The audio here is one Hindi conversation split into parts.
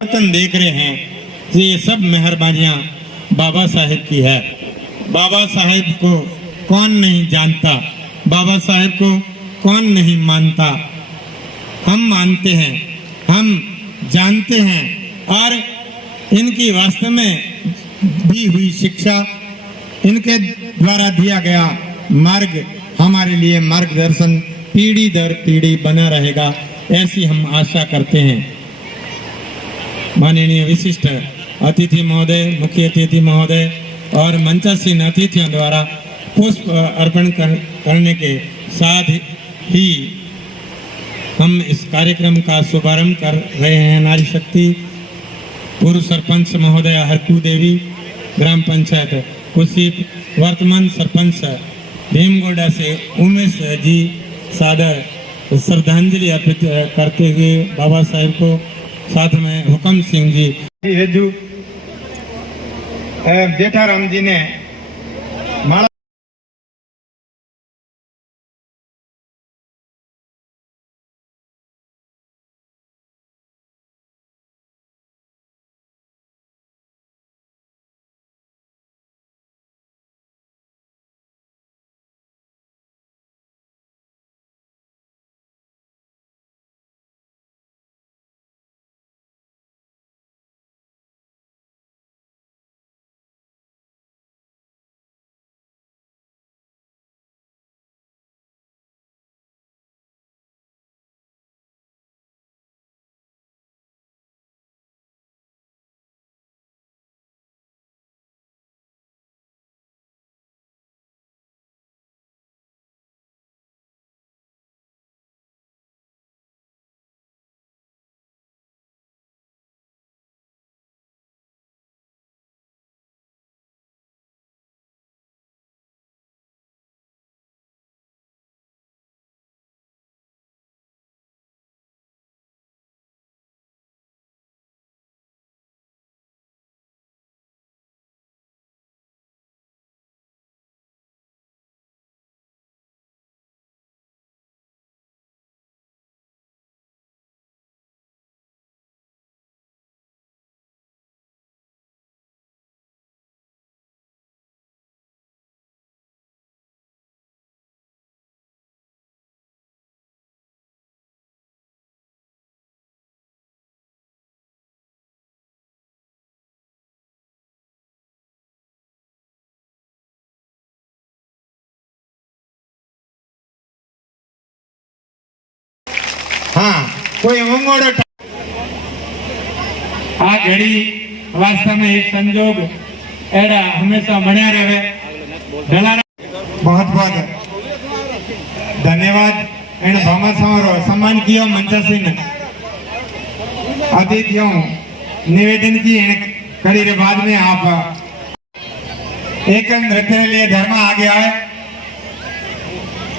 वतन देख रहे हैं कि ये सब मेहरबानियां बाबा साहेब की है। बाबा साहेब को कौन नहीं जानता, बाबा साहेब को कौन नहीं मानता। हम मानते हैं, हम जानते हैं और इनकी वास्तव में दी हुई शिक्षा, इनके द्वारा दिया गया मार्ग हमारे लिए मार्गदर्शन पीढ़ी दर पीढ़ी बना रहेगा, ऐसी हम आशा करते हैं। माननीय विशिष्ट अतिथि महोदय, मुख्य अतिथि महोदय और मंचासीन अतिथियों द्वारा पुष्प अर्पण करने के साथ ही हम इस कार्यक्रम का शुभारंभ कर रहे हैं। नारी शक्ति पूर्व सरपंच महोदय हरकू देवी, ग्राम पंचायत कुशीप, वर्तमान सरपंच भीमगोड़ा से उमेश जी सादर श्रद्धांजलि अर्पित करते हुए बाबा साहेब को, साथ में हुकम सिंह जी हेजू जेठाराम जी ने माला हाँ कोई मंगोड़ो आ घड़ी वास्तव में एक संजोग एड़ा हमेशा बना रहे। बहुत बहुत धन्यवाद। इन भामा समारोह सम्मान किया मंचासीन अतिथियों निवेदन की कड़ी के बाद में आप एक नृत्य के लिए धर्म आ गया है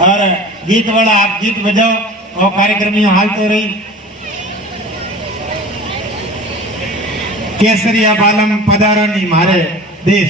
और गीत वाला आप गीत बजाओ और कार्यक्रमियों हालते रही। केसरिया बालम पधारो नहीं मारे देश।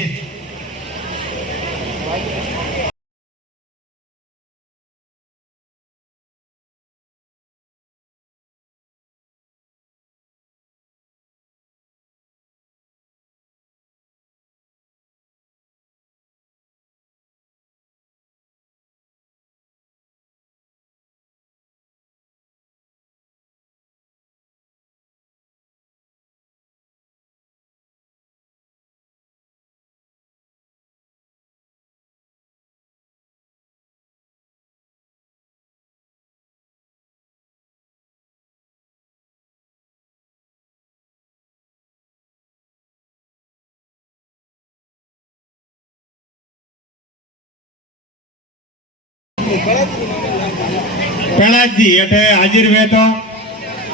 प्रहलाद जी अटे हाजिर हुए तो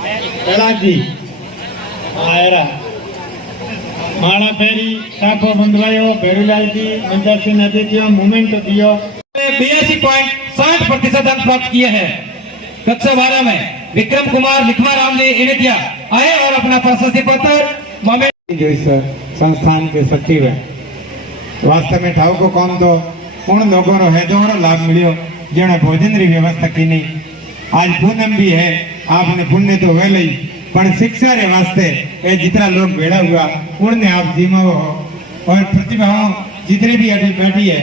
प्रहलाद जी आयरा माला फेरी साफो बंधवायो भेरूलाल जी मंचासीन अतिथियों मूवमेंट दियो 82.60% अंक प्राप्त किए हैं। कक्षा 12 में विक्रम कुमार लिखवाराम ने इन्हें दिया आए और अपना प्रशस्ति पत्र मोमेंट जो इस संस्थान के सचिव है। वास्तव में ठाव को कौन तो उन लोगों को है जो लाभ मिलो जिन्होंने भोजन की व्यवस्था की नहीं। आज पूनम भी है, आपने पुण्य तो वे लई पण शिक्षा रे वास्ते ये जितना लोग भेड़ा हुआ उनने आप जिमाओ और प्रतिभाओं जितने भी अभी बैठी है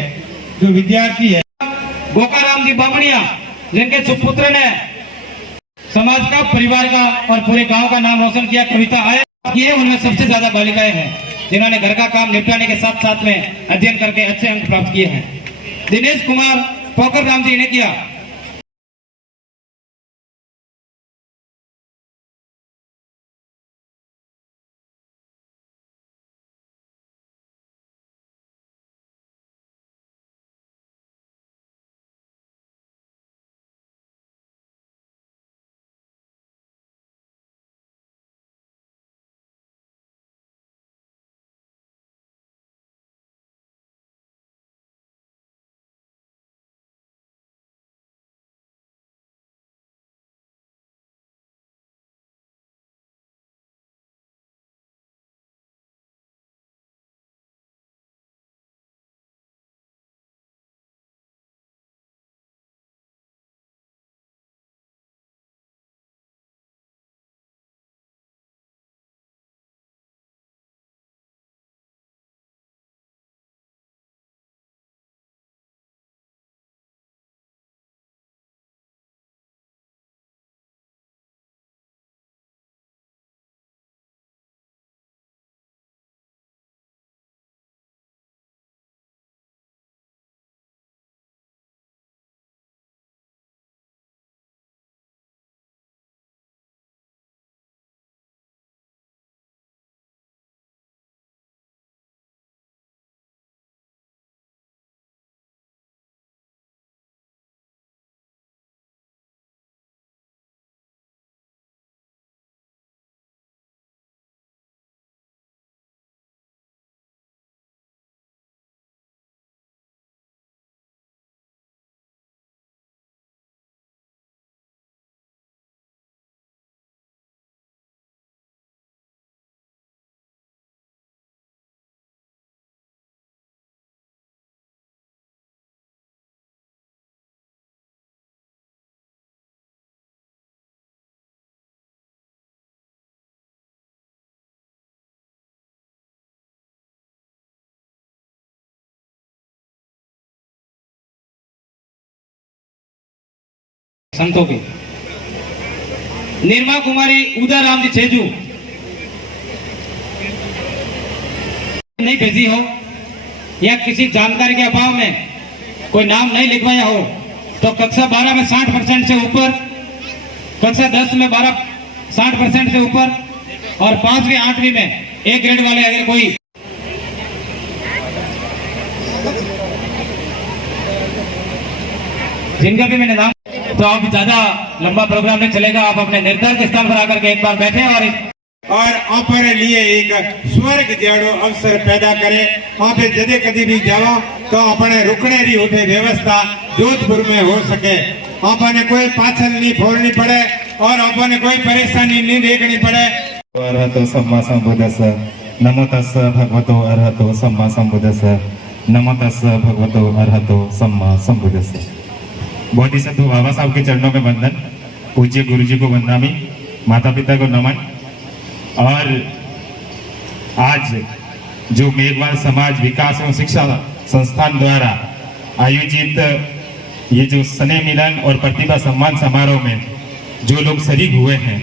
जो विद्यार्थी है। गोकाराम जी बामणिया जिनके सुपुत्र ने समाज का, परिवार का और पूरे गांव का नाम रोशन किया, कविता आए किए, उनमें सबसे ज्यादा बालिकाएं हैं जिन्होंने घर का काम निपटाने के साथ साथ में अध्ययन करके अच्छे अंक प्राप्त किए हैं। दिनेश कुमार पोकर राम जी ने किया। संतों की निर्मा कुमारी उदय राम जी छेजू नहीं भेजी हो या किसी जानकारी के अभाव में कोई नाम नहीं लिखवाया हो तो कक्षा 12 में 60% से ऊपर, कक्षा 10 में 60% से ऊपर और 5वीं 8वीं में A ग्रेड वाले अगर कोई जिनका भी मैंने नाम, तो आप ज्यादा लंबा प्रोग्राम नहीं चलेगा, आप अपने निर्धारित स्थान पर आकर के एक बार बैठे और अपने लिए एक स्वर्ग जैसो अवसर पैदा करे। वहाँ पे जदे कभी भी जाओ तो अपने रुकने री उठे व्यवस्था जोधपुर में हो सके, अपने कोई पाछल नहीं फोड़नी पड़े और अपने कोई परेशानी नहीं देखनी पड़े। अरहतो सम्मा सम्बुद्धस्स नमो तस्स भगवतो अरहतो सम्मा सम्बुद्धस्स नमो तस्स भगवतो अरहतो सम्मा सम्बुद्धस्स। बोधिसत्व बाबा साहब के चरणों में वंदन, पूज्य गुरु जी को वंदनामी, माता पिता को नमन। और आज जो मेघवाल समाज विकास एवं शिक्षा संस्थान द्वारा आयोजित ये जो स्नेह मिलन और प्रतिभा सम्मान समारोह में जो लोग शरीक हुए हैं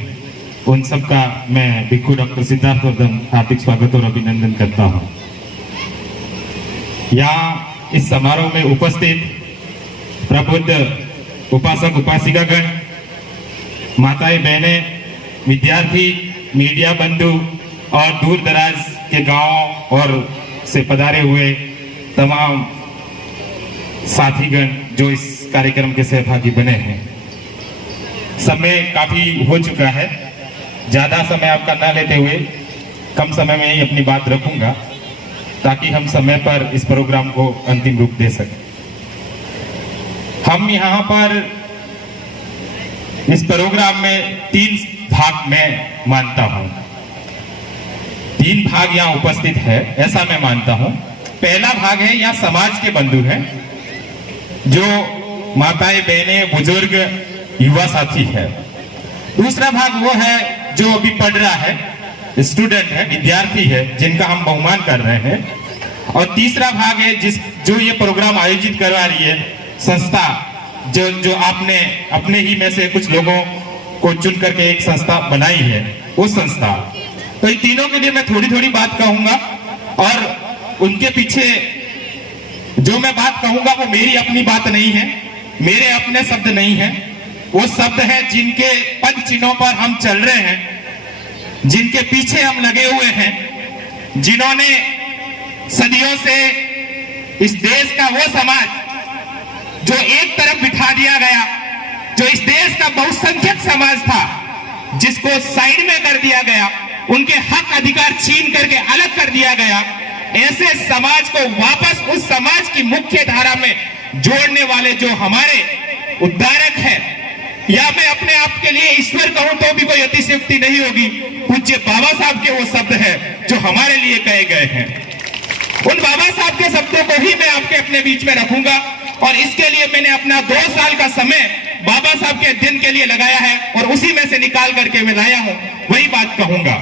उन सब का मैं भिक्खु डॉक्टर सिद्धार्थ वर्धन हार्दिक स्वागत और अभिनंदन करता हूँ। यहाँ इस समारोह में उपस्थित प्रबुद्ध उपासक उपासिकागण, माताएं बहनें, विद्यार्थी, मीडिया बंधु और दूर दराज के गांव और से पधारे हुए तमाम साथीगण जो इस कार्यक्रम के सहभागी बने हैं। समय काफी हो चुका है, ज्यादा समय आपका ना लेते हुए कम समय में ही अपनी बात रखूंगा ताकि हम समय पर इस प्रोग्राम को अंतिम रूप दे सकें। हम यहाँ पर इस प्रोग्राम में 3 भाग में मानता हूं, 3 भाग यहाँ उपस्थित है ऐसा मैं मानता हूं। पहला भाग है यहाँ समाज के बंधु हैं, जो माताएं बहनें बुजुर्ग युवा साथी है। दूसरा भाग वो है जो अभी पढ़ रहा है, स्टूडेंट है, विद्यार्थी है, जिनका हम बहुमान कर रहे हैं। और तीसरा भाग है जो ये प्रोग्राम आयोजित करवा रही है संस्था, जो आपने अपने ही में से कुछ लोगों को चुन करके एक संस्था बनाई है, वो संस्था। तो इन तीनों के लिए मैं थोड़ी थोड़ी बात कहूंगा, और उनके पीछे जो मैं बात कहूंगा वो मेरी अपनी बात नहीं है, मेरे अपने शब्द नहीं है, वो शब्द है जिनके पद चिन्हों पर हम चल रहे हैं, जिनके पीछे हम लगे हुए हैं, जिन्होंने सदियों से इस देश का वो समाज जो एक तरफ बिठा दिया गया, जो इस देश का बहुसंख्यक समाज था, जिसको साइड में कर दिया गया, उनके हक अधिकार छीन करके अलग कर दिया गया, ऐसे समाज को वापस उस समाज की मुख्य धारा में जोड़ने वाले जो हमारे उद्धारक है, या मैं अपने आप के लिए ईश्वर कहूं तो भी कोई अतिशयोक्ति नहीं होगी, पूज्य बाबा साहब के वो शब्द है जो हमारे लिए कहे गए हैं। उन बाबा साहब के शब्दों को ही मैं आपके अपने बीच में रखूंगा, और इसके लिए मैंने अपना 2 साल का समय बाबा साहब के दिन के लिए लगाया है, और उसी में से निकाल करके मैं लाया हूं, वही बात कहूंगा।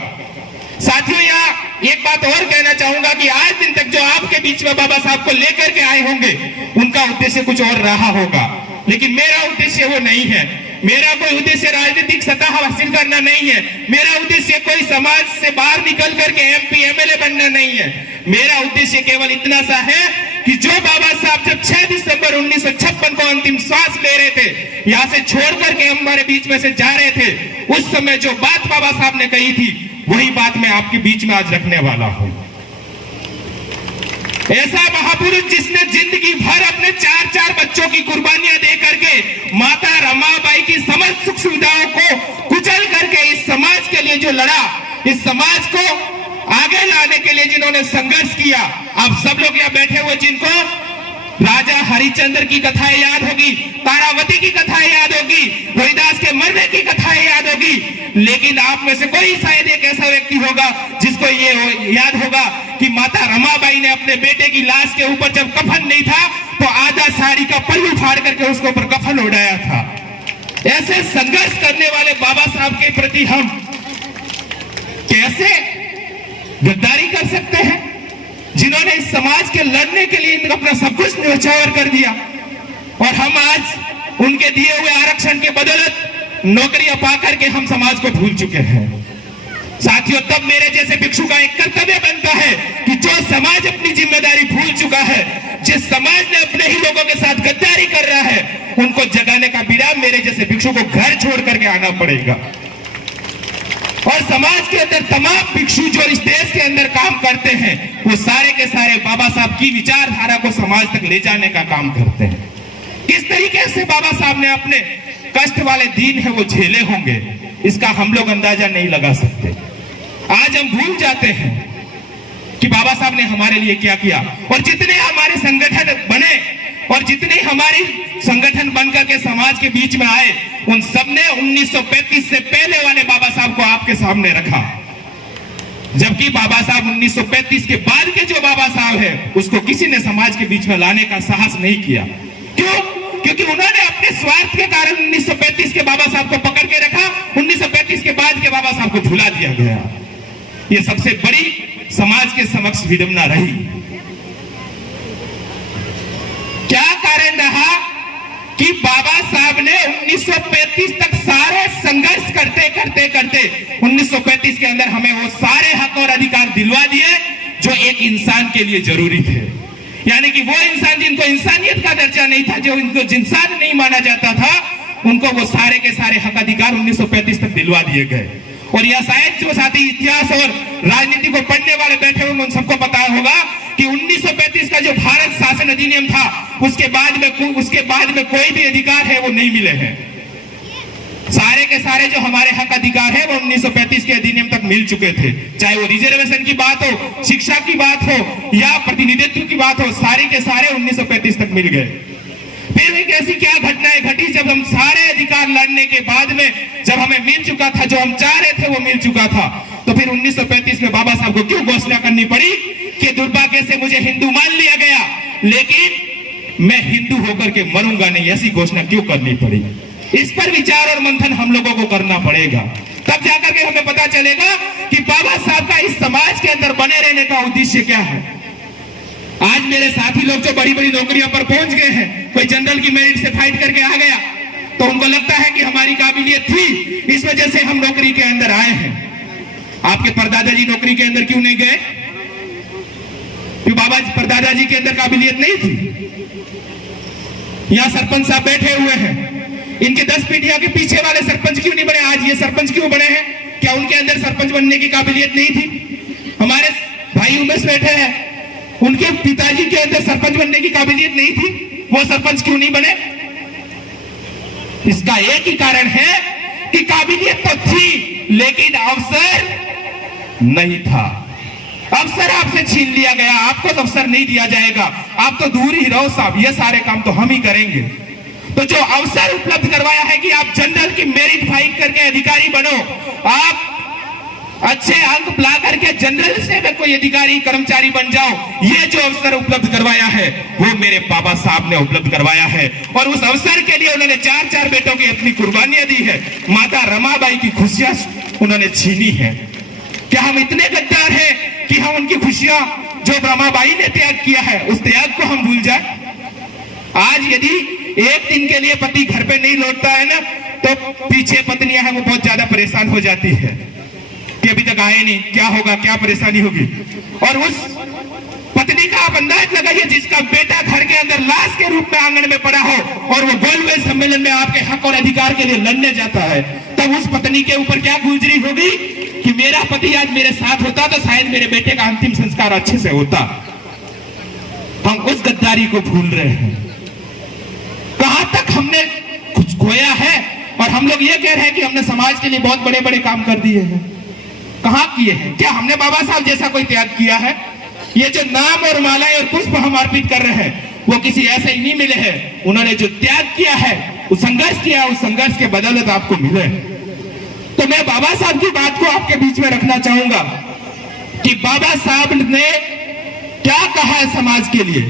साथियों, यहाँ एक बात और कहना चाहूंगा कि आज दिन तक जो आपके बीच में बाबा साहब को लेकर के आए होंगे, उनका उद्देश्य कुछ और रहा होगा, लेकिन मेरा उद्देश्य वो नहीं है। मेरा कोई उद्देश्य राजनीतिक सत्ता हासिल करना नहीं है, मेरा उद्देश्य कोई समाज से बाहर निकल करके MP MLA बनना नहीं है। मेरा उद्देश्य केवल इतना सा है कि जो बाबा साहब जब 6 दिसंबर 1956 को अंतिम श्वास ले रहे थे, यहाँ से छोड़ करके हमारे बीच में से जा रहे थे, उस समय जो बात बाबा साहब ने कही थी, वही बात मैं आपके बीच में आज रखने वाला हूं। ऐसा महापुरुष जिसने जिंदगी भर अपने 4 बच्चों की कुर्बानियां दे करके माता रमाबाई की समस्त सुख सुविधाओं को कुचल करके इस समाज के लिए जो लड़ा, इस समाज को आगे लाने के लिए जिन्होंने संघर्ष किया, आप सब लोग यहाँ बैठे हुए जिनको राजा हरिश्चंद्र की कथाएं याद होगी, तारावती की कथाएं याद होगी, रोहिदास के मरने की कथाएं याद होगी, लेकिन आप में से कोई शायद एक ऐसा व्यक्ति होगा जिसको ये याद होगा कि माता रमाबाई ने अपने बेटे की लाश के ऊपर जब कफन नहीं था तो आधा साड़ी का पल्लू फाड़ करके उसके ऊपर कफन उड़ाया था। ऐसे संघर्ष करने वाले बाबा साहब के प्रति हम कैसे गद्दारी कर सकते हैं, जिन्होंने इस समाज के लड़ने के लिए अपना सब कुछ न्यौछावर कर दिया, और हम आज उनके दिए हुए आरक्षण के बदौलत नौकरियां पाकर के हम समाज को भूल चुके हैं। साथियों, तब मेरे जैसे भिक्षु का एक कर्तव्य बनता है कि जो समाज अपनी जिम्मेदारी भूल चुका है, जिस समाज ने अपने ही लोगों के साथ गद्दारी कर रहा है, उनको जगाने का विराम मेरे जैसे भिक्षु को घर छोड़ करके आना पड़ेगा। और समाज के अंदर तमाम भिक्षु जो इस देश के अंदर काम करते हैं, वो सारे के सारे बाबा साहब की विचारधारा को समाज तक ले जाने का काम करते हैं। किस तरीके से बाबा साहब ने अपने कष्ट वाले दिन है वो झेले होंगे, इसका हम लोग अंदाजा नहीं लगा सकते। आज हम भूल जाते हैं कि बाबा साहब ने हमारे लिए क्या किया, और जितने हमारे संगठन बने और जितने हमारी संगठन बनकर के समाज के बीच में आए, उन सब ने 1935 से पहले वाले बाबा साहब को आपके सामने रखा, जबकि बाबा साहब 1935 के बाद के जो बाबा साहब है उसको किसी ने समाज के बीच में लाने का साहस नहीं किया। क्यों? क्योंकि उन्होंने अपने स्वार्थ के कारण 1935 के बाबा साहब को पकड़ के रखा, 1935 के बाद के बाबा साहब को भुला दिया गया। ये सबसे बड़ी समाज के समक्ष विडंबना रही। क्या कारण रहा कि बाबा साहब ने 1935 तक सारे संघर्ष करते करते करते 1935 के अंदर हमें वो सारे हक और अधिकार दिलवा दिए जो एक इंसान के लिए जरूरी थे। यानी कि वो इंसान जिनको इंसानियत का दर्जा नहीं था, जो इनको इंसान नहीं माना जाता था, उनको वो सारे के सारे हक अधिकार 1935 तक दिलवा दिए गए। और यह शायद जो साथी इतिहास और राजनीति को पढ़ने वाले बैठे हुए उन सबको पता होगा कि 1935 का जो भारत शासन अधिनियम था, उसके बाद में कोई भी अधिकार है वो नहीं मिले हैं। सारे के सारे जो हमारे हक अधिकार है वो 1935 के अधिनियम तक मिल चुके थे, चाहे वो रिजर्वेशन की बात हो, शिक्षा की बात हो या प्रतिनिधित्व की बात हो, सारे के सारे 1935 तक मिल गए। फिर एक ऐसी क्या घटनाएं घटी जब हम सारे अधिकार लड़ने के बाद में जब हमें मिल चुका था, जो हम चाह रहे थे वो मिल चुका था, तो फिर 1935 में बाबा साहब को क्यों घोषणा करनी पड़ी कि दुर्भाग्य से मुझे हिंदू मान लिया गया लेकिन मैं हिंदू होकर के मरूंगा नहीं, ऐसी घोषणा क्यों करनी पड़ी? इस पर विचार और मंथन हम लोगों को करना पड़ेगा। तब जाकर के हमें पता चलेगा कि बाबा साहब का इस समाज के अंदर बने रहने का उद्देश्य क्या है। आज मेरे साथी लोग जो बड़ी बड़ी नौकरियों पर पहुंच गए हैं, कोई जनरल की मेरिट से फाइट करके आ गया, तो उनको लगता है कि हमारी काबिलियत थी, इस वजह से हम नौकरी के अंदर आए हैं। आपके परदादा जी नौकरी के अंदर क्यों नहीं गए? क्यों बाबा परदादा जी के अंदर काबिलियत नहीं थी? यहाँ सरपंच साहब बैठे हुए हैं, इनके 10 पीढ़ियों के पीछे वाले सरपंच क्यों नहीं बने? आज ये सरपंच क्यों बने हैं? क्या उनके अंदर सरपंच बनने की काबिलियत नहीं थी? हमारे भाई उमेश बैठे हैं, उनके पिताजी के अंदर सरपंच बनने की काबिलियत नहीं थी, वो सरपंच क्यों नहीं बने? इसका एक ही कारण है कि काबिलियत तो थी लेकिन अवसर नहीं था। अवसर आपसे छीन लिया गया, आपको तो अवसर नहीं दिया जाएगा, आप तो दूर ही रहो साहब, ये सारे काम तो हम ही करेंगे। तो जो अवसर उपलब्ध करवाया है कि आप जनरल की मेरिट फाइट करके अधिकारी बनो, आप अच्छे अंक ला करके जनरल से में कोई अधिकारी कर्मचारी बन जाओ, ये जो अवसर उपलब्ध करवाया है वो मेरे बाबा साहब ने उपलब्ध करवाया है। और उस अवसर के लिए उन्होंने 4-4 बेटों की अपनी कुर्बानियां दी है, माता रमाबाई की खुशियां उन्होंने छीनी है। क्या हम इतने गद्दार हैं कि हम उनकी खुशियां जो रमाबाई ने त्याग किया है उस त्याग को हम भूल जाए? आज यदि एक दिन के लिए पति घर पे नहीं लौटता है ना, तो पीछे पत्नियां हैं वो बहुत ज्यादा परेशान हो जाती है कि अभी तक आए नहीं, क्या होगा, क्या परेशानी होगी। और उस पत्नी का आप अंदाज लगाइए जिसका बेटा घर के अंदर लाश के रूप में आंगन में पड़ा हो और वो गोलमेज सम्मेलन में आपके हक और अधिकार के लिए लड़ने जाता है, तब उस पत्नी के ऊपर क्या गुजरी होगी कि मेरा पति आज मेरे साथ होता तो शायद मेरे बेटे का अंतिम संस्कार अच्छे से होता। हम उस गद्दारी को भूल रहे हैं। कहां तक हमने कुछ खोया है और हम लोग ये कह रहे हैं कि हमने समाज के लिए बहुत बड़े बड़े काम कर दिए हैं। कहां किए हैं? क्या हमने बाबा साहब जैसा कोई त्याग किया है? ये जो नाम और मालाएं और पुष्प हम अर्पित कर रहे हैं वो किसी ऐसे ही नहीं मिले हैं। उन्होंने जो त्याग किया है, उस संघर्ष किया, उस संघर्ष के बदौलत आपको मिले। तो मैं बाबा साहब की बात को आपके बीच में रखना चाहूंगा कि बाबा साहब ने क्या कहा है समाज के लिए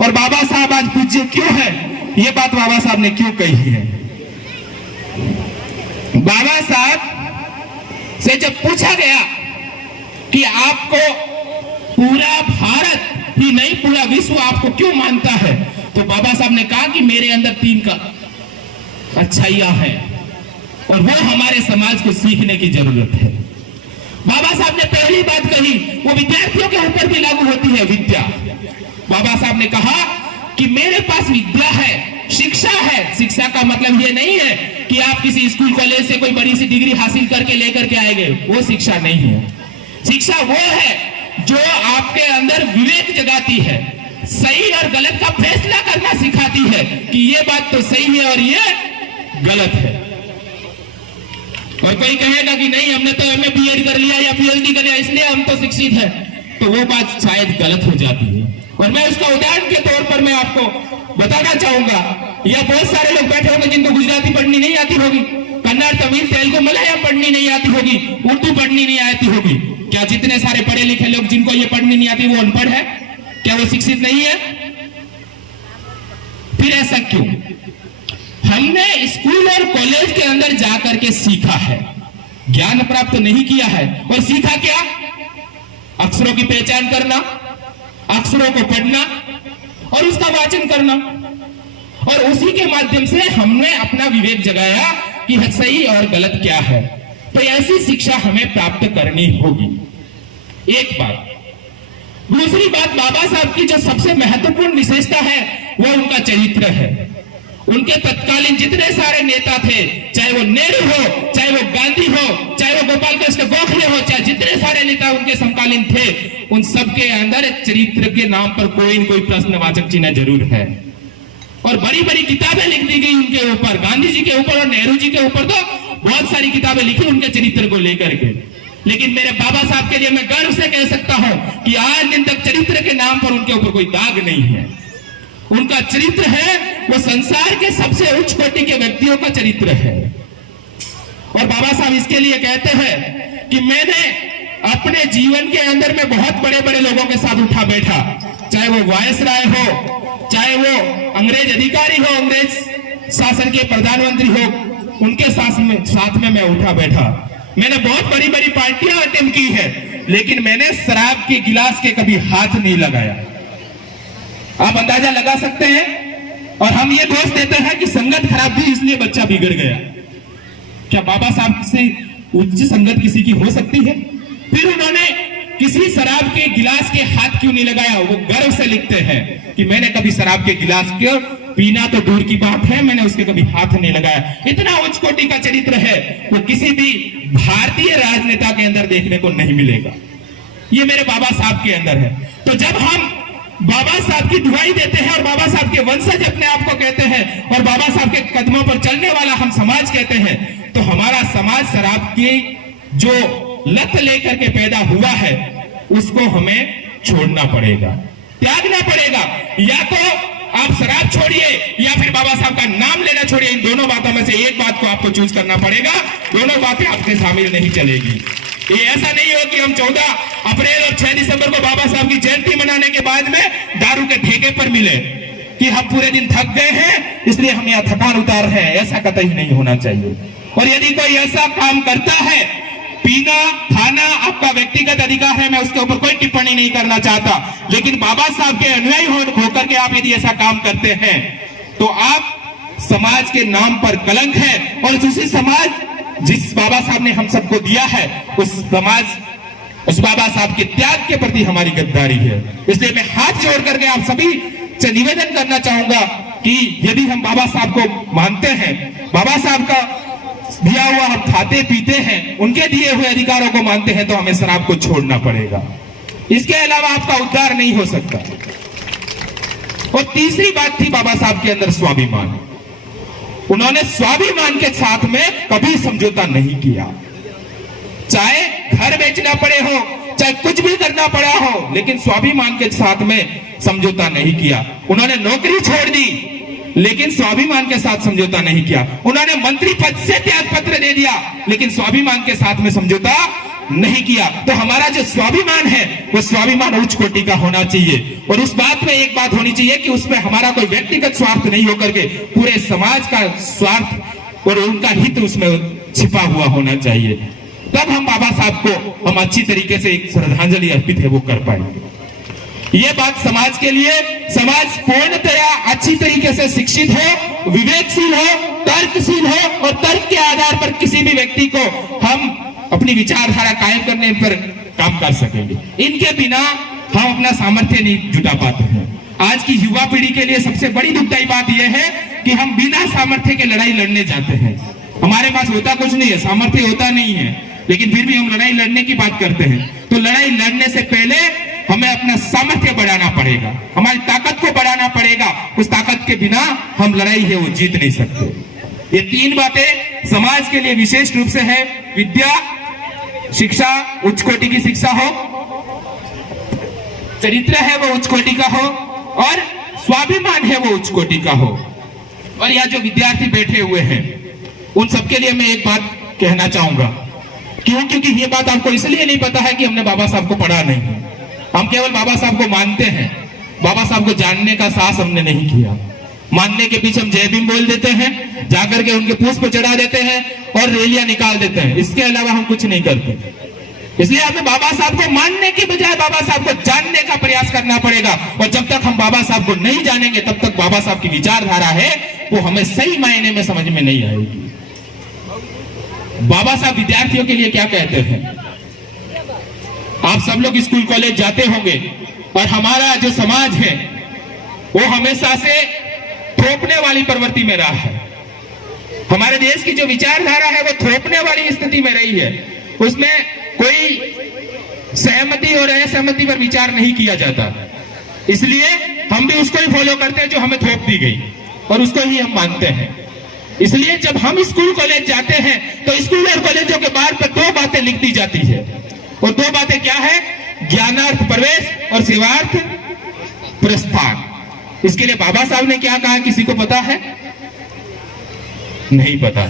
और बाबा साहब आज पूज्य क्यों है, ये बात बाबा साहब ने क्यों कही है। बाबा साहब से जब पूछा गया कि आपको पूरा भारत ही नहीं पूरा विश्व आपको क्यों मानता है, तो बाबा साहब ने कहा कि मेरे अंदर 3 का अच्छाइयां हैं और वो हमारे समाज को सीखने की जरूरत है। बाबा साहब ने पहली बात कही वो विद्यार्थियों के ऊपर भी लागू होती है, विद्या। बाबा साहब ने कहा कि मेरे पास विद्या है, शिक्षा है। शिक्षा का मतलब ये नहीं है कि आप किसी स्कूल कॉलेज से कोई बड़ी सी डिग्री हासिल करके लेकर के आएंगे, वो शिक्षा नहीं है। शिक्षा वो है जो आपके अंदर विवेक जगाती है, सही और गलत का फैसला करना सिखाती है कि ये बात तो सही है और ये गलत है। और कोई कहेगा कि नहीं हमने तो एमए बीएड कर लिया या पीएचडी कर लिया इसलिए हम तो शिक्षित है, तो वो बात शायद गलत हो जाती है। और मैं उसका उदाहरण के तौर पर मैं आपको बताना चाहूंगा, या बहुत सारे लोग बैठे होंगे जिनको गुजराती पढ़नी नहीं आती होगी, कन्नड़, तमिल, तेलुगु, मलयालम पढ़नी नहीं आती होगी, उर्दू पढ़नी नहीं आती होगी। क्या जितने सारे पढ़े लिखे लोग जिनको ये पढ़नी नहीं आती वो अनपढ़ है? क्या वो शिक्षित नहीं है? फिर ऐसा क्यों? हमने स्कूल और कॉलेज के अंदर जाकर के सीखा है, ज्ञान प्राप्त नहीं किया है। और सीखा क्या? अक्षरों की पहचान करना, अक्षरों को पढ़ना और उसका वाचन करना, और उसी के माध्यम से हमने अपना विवेक जगाया कि सही और गलत क्या है। तो ऐसी शिक्षा हमें प्राप्त करनी होगी, एक बात। दूसरी बात, बाबा साहब की जो सबसे महत्वपूर्ण विशेषता है वो उनका चरित्र है। उनके तत्कालीन जितने सारे नेता थे, चाहे वो नेहरू हो, चाहे वो गांधी हो, चाहे वो गोपाल कृष्ण गोखले हो, चाहे जितने सारे नेता उनके समकालीन थे, उन सबके अंदर चरित्र के नाम पर कोई न कोई प्रश्नवाचक चिन्ह जरूर है। और बड़ी बड़ी किताबें लिख दी गई उनके ऊपर, गांधी जी के ऊपर और नेहरू जी के ऊपर तो बहुत सारी किताबें लिखी उनके चरित्र को लेकर के। लेकिन मेरे बाबा साहब के लिए मैं गर्व से कह सकता हूं कि आज दिन तक चरित्र के नाम पर उनके ऊपर कोई दाग नहीं है। उनका चरित्र है वो संसार के सबसे उच्च कोटि के व्यक्तियों का चरित्र है। और बाबा साहब इसके लिए कहते हैं कि मैंने अपने जीवन के अंदर में बहुत बड़े बड़े लोगों के साथ उठा बैठा, चाहे वो वायसराय हो, चाहे वो अंग्रेज अधिकारी हो, अंग्रेज शासन के प्रधानमंत्री हो, उनके साथ में मैं उठा बैठा। मैंने बहुत बड़ी बड़ी पार्टियां अटेम्प्ट की है, लेकिन मैंने शराब के गिलास के कभी हाथ नहीं लगाया। आप अंदाजा लगा सकते हैं। और हम ये दोष देते हैं कि संगत खराब थी इसलिए बच्चा बिगड़ गया। क्या बाबा साहब से उच्च संगत किसी की हो सकती है? फिर उन्होंने किसी शराब के गिलास के हाथ क्यों नहीं लगाया? वो गर्व से लिखते हैं कि मैंने कभी शराब के गिलास के पीना तो दूर की बात है, मैंने उसके कभी हाथ नहीं लगाया। इतना उच्च कोटि का चरित्र है, वो किसी भी भारतीय राजनेता के अंदर देखने को नहीं मिलेगा। ये मेरे बाबा साहब के अंदर है। तो जब हम बाबा साहब की दुआई देते हैं और बाबा साहब के वंशज अपने आप को कहते हैं और बाबा साहब के कदमों पर चलने वाला हम समाज कहते हैं, तो हमारा समाज शराब की जो लत लेकर के पैदा हुआ है उसको हमें छोड़ना पड़ेगा, त्यागना पड़ेगा। या तो आप शराब छोड़िए या फिर बाबा साहब का नाम लेना छोड़िए। इन दोनों बातों में से एक बात को आपको चूज करना पड़ेगा। दोनों बातें आपके शामिल नहीं चलेगी। ये ऐसा नहीं हो कि हम 14 अप्रैल और 6 दिसंबर को बाबा साहब की जयंती मनाने के बाद में दारू के ठेके पर मिले कि हम पूरे दिन थक गए हैं इसलिए हम यहाँ थकान उतार रहे हैं। ऐसा कतई नहीं होना चाहिए। और यदि कोई ऐसा काम करता है, पीना खाना आपका व्यक्तिगत अधिकार है, मैं उसके ऊपर कोई टिप्पणी नहीं करना चाहता, लेकिन बाबा साहब के अनुयायी होकर के आप यदि ऐसा काम करते हैं तो आप समाज के नाम पर कलंक है। और दूसरी समाज जिस बाबा साहब ने हम सबको दिया है उस समाज, उस बाबा साहब के त्याग के प्रति हमारी गद्दारी है। इसलिए मैं हाथ जोड़ करके आप सभी से निवेदन करना चाहूंगा कि यदि हम बाबा साहब को मानते हैं, बाबा साहब का दिया हुआ हम खाते पीते हैं, उनके दिए हुए अधिकारों को मानते हैं, तो हमें शराब को छोड़ना पड़ेगा। इसके अलावा आपका उद्धार नहीं हो सकता। और तीसरी बात थी बाबा साहब के अंदर स्वाभिमान। उन्होंने स्वाभिमान के साथ में कभी समझौता नहीं किया। चाहे घर बेचना पड़े हो, चाहे कुछ भी करना पड़ा हो, लेकिन स्वाभिमान के साथ में समझौता नहीं किया। उन्होंने नौकरी छोड़ दी लेकिन स्वाभिमान के साथ समझौता नहीं किया। उन्होंने मंत्री पद से त्याग पत्र दे दिया लेकिन स्वाभिमान के साथ में समझौता नहीं किया। तो हमारा जो स्वाभिमान है वो स्वाभिमान उच्च कोटि का होना चाहिए। और उस बात में एक बात होनी चाहिए कि उसमें हमारा कोई व्यक्तिगत स्वार्थ नहीं होकर के पूरे समाज का स्वार्थ और उनका हित उसमें छिपा हुआ होना चाहिए। तब हम बाबा साहब को हम अच्छी तरीके से एक श्रद्धांजलि अर्पित है वो कर पाएंगे। ये बात समाज के लिए, समाज पूर्णतया अच्छी तरीके से शिक्षित हो, विवेकशील हो, तर्कशील हो और तर्क के आधार पर किसी भी व्यक्ति को हम अपनी विचारधारा कायम करने पर काम कर सकेंगे। इनके बिना हम अपना सामर्थ्य नहीं जुटा पाते हैं। आज की युवा पीढ़ी के लिए सबसे बड़ी दुखदायी बात यह है कि हम बिना सामर्थ्य के लड़ाई लड़ने जाते हैं। हमारे पास होता कुछ नहीं है, सामर्थ्य होता नहीं है, लेकिन फिर भी हम लड़ाई लड़ने की बात करते हैं। तो लड़ाई लड़ने से पहले हमें अपना सामर्थ्य बढ़ाना पड़ेगा, हमारी ताकत को बढ़ाना पड़ेगा। उस ताकत के बिना हम लड़ाई है वो जीत नहीं सकते। ये तीन बातें समाज के लिए विशेष रूप से है। विद्या, शिक्षा उच्च कोटि की शिक्षा हो, चरित्र है वो उच्च कोटि का हो और स्वाभिमान है वो उच्च कोटि का हो। और यहाँ जो विद्यार्थी बैठे हुए हैं उन सबके लिए मैं एक बात कहना चाहूंगा। क्यों? क्योंकि ये बात आपको इसलिए नहीं पता है कि हमने बाबा साहब को पढ़ा नहीं है। हम केवल बाबा साहब को मानते हैं, बाबा साहब को जानने का साहस हमने नहीं किया। मानने के पीछे हम जय भीम बोल देते हैं, जाकर के उनके पुष्प चढ़ा देते हैं और रैलियां निकाल देते हैं। इसके अलावा हम कुछ नहीं करते। इसलिए हमें बाबा साहब को मानने की बजाय बाबा साहब को जानने का प्रयास करना पड़ेगा। और जब तक हम बाबा साहब को नहीं जानेंगे तब तक बाबा साहब की विचारधारा है वो हमें सही मायने में समझ में नहीं आएगी। बाबा साहब विद्यार्थियों के लिए क्या कहते हैं? आप सब लोग स्कूल कॉलेज जाते होंगे और हमारा जो समाज है वो हमेशा से थोपने वाली प्रवृत्ति में रहा है। हमारे देश की जो विचारधारा है वो थोपने वाली स्थिति में रही है। उसमें कोई सहमति और असहमति पर विचार नहीं किया जाता। इसलिए हम भी उसको ही फॉलो करते हैं जो हमें थोप दी गई और उसको ही हम मानते हैं। इसलिए जब हम स्कूल कॉलेज जाते हैं तो स्कूल और कॉलेजों के बाहर पर दो बातें लिख दी जाती है। और दो बातें क्या है? ज्ञानार्थ प्रवेश और सेवार्थ प्रस्थान। इसके लिए बाबा साहब ने क्या कहा किसी को पता है? नहीं पता।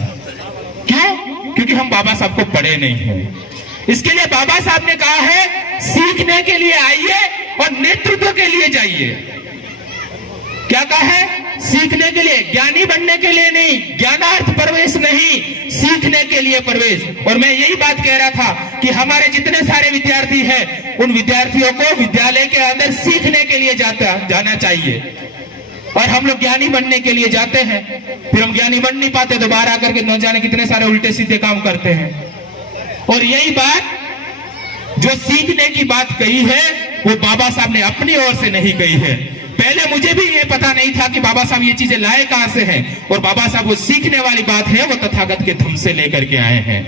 क्यों? क्योंकि हम बाबा साहब को पढ़े नहीं हैं। इसके लिए बाबा साहब ने कहा है सीखने के लिए आइए और नेतृत्व के लिए जाइए। क्या कहा है? सीखने के लिए, ज्ञानी बनने के लिए नहीं, ज्ञानार्थ प्रवेश नहीं, सीखने के लिए प्रवेश। और मैं यही बात कह रहा था कि हमारे जितने सारे विद्यार्थी हैं, उन विद्यार्थियों को विद्यालय के अंदर सीखने के लिए जाना चाहिए। और हम लोग ज्ञानी बनने के लिए जाते हैं, फिर हम ज्ञानी बन नहीं पाते, तो बाहर आकर के न जाने कितने सारे उल्टे सीधे काम करते हैं। और यही बात जो सीखने की बात कही है, वो बाबा साहब ने अपनी ओर से नहीं कही है। पहले मुझे भी ये पता नहीं था कि बाबा साहब ये चीजें लाए कहां से हैं, और बाबा साहब वो सीखने वाली बात है, वो तथागत के धम्म से लेकर के आए हैं।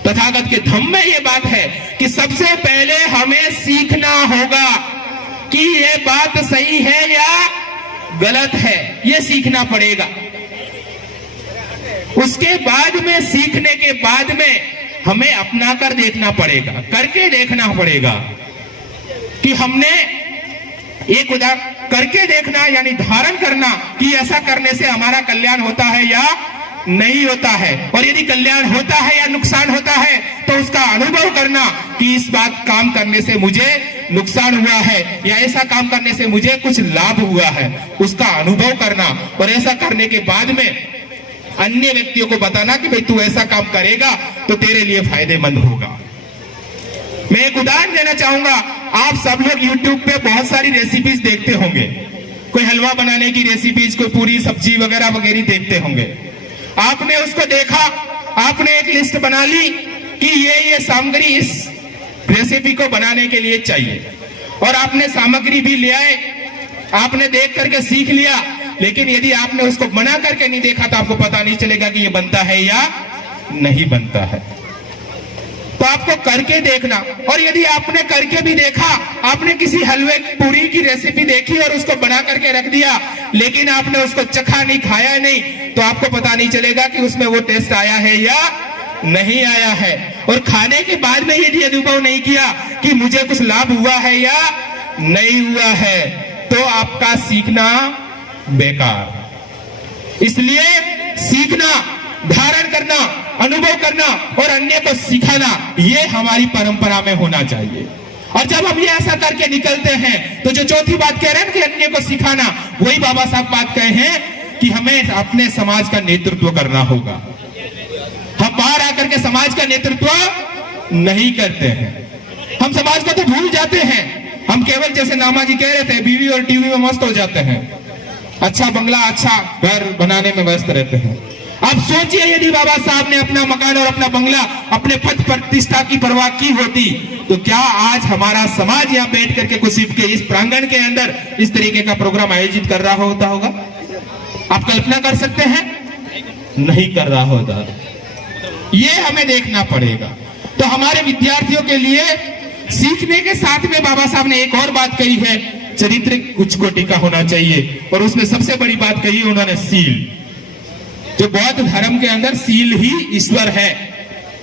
तथागत के धम्म में ये बात है कि सबसे पहले हमें सीखना होगा कि ये बात सही है या गलत है, ये सीखना पड़ेगा। उसके बाद में, सीखने के बाद में हमें अपना कर देखना पड़ेगा, करके देखना पड़ेगा कि हमने एक करके देखना, यानी धारण करना कि ऐसा करने से हमारा कल्याण होता है या नहीं होता है, और यदि कल्याण होता है या नुकसान होता है तो उसका अनुभव करना कि इस बात काम करने से मुझे नुकसान हुआ है या ऐसा काम करने से मुझे कुछ लाभ हुआ है, उसका अनुभव करना। और ऐसा करने के बाद में अन्य व्यक्तियों को बताना कि भाई तू ऐसा काम करेगा तो तेरे लिए फायदेमंद होगा। मैं एक उदाहरण देना चाहूंगा। आप सब लोग YouTube पे बहुत सारी रेसिपीज देखते होंगे, कोई हलवा बनाने की रेसिपीज, कोई पूरी सब्जी वगैरह वगैरह देखते होंगे। आपने उसको देखा, आपने एक लिस्ट बना ली कि ये सामग्री इस रेसिपी को बनाने के लिए चाहिए, और आपने सामग्री भी ले आए, आपने देख करके सीख लिया। लेकिन यदि आपने उसको बना करके नहीं देखा तो आपको पता नहीं चलेगा कि ये बनता है या नहीं बनता है। तो आपको करके देखना। और यदि आपने करके भी देखा, आपने किसी हलवे पूरी की रेसिपी देखी और उसको बना करके रख दिया, लेकिन आपने उसको चखा नहीं, खाया नहीं, तो आपको पता नहीं चलेगा कि उसमें वो टेस्ट आया है या नहीं आया है। और खाने के बाद में यदि अनुभव नहीं किया कि मुझे कुछ लाभ हुआ है या नहीं हुआ है, तो आपका सीखना बेकार। इसलिए सीखना, धारण करना, अनुभव करना और अन्य को सिखाना, ये हमारी परंपरा में होना चाहिए। और जब हम ये ऐसा करके निकलते हैं तो जो चौथी बात कह रहे हैं कि अन्य को सिखाना, वही बाबा साहब बात कहे हैं कि हमें अपने समाज का नेतृत्व करना होगा। हम बाहर आकर के समाज का नेतृत्व नहीं करते हैं, हम समाज को तो भूल जाते हैं। हम केवल जैसे नामा जी कह रहे थे, बीवी और टीवी में मस्त हो जाते हैं, अच्छा बंगला, अच्छा घर बनाने में व्यस्त रहते हैं। अब सोचिए यदि बाबा साहब ने अपना मकान और अपना बंगला, अपने पद प्रतिष्ठा की परवाह की होती, तो क्या आज हमारा समाज यहाँ बैठ करके कुछ के इस प्रांगण के अंदर इस तरीके का प्रोग्राम आयोजित कर रहा होगा? आप कल्पना कर सकते हैं? नहीं कर रहा होता। ये हमें देखना पड़ेगा। तो हमारे विद्यार्थियों के लिए सीखने के साथ में बाबा साहब ने एक और बात कही है, चरित्र उच्च कोटि का होना चाहिए। और उसमें सबसे बड़ी बात कही उन्होंने सील। जो बौद्ध धर्म के अंदर सील ही ईश्वर है,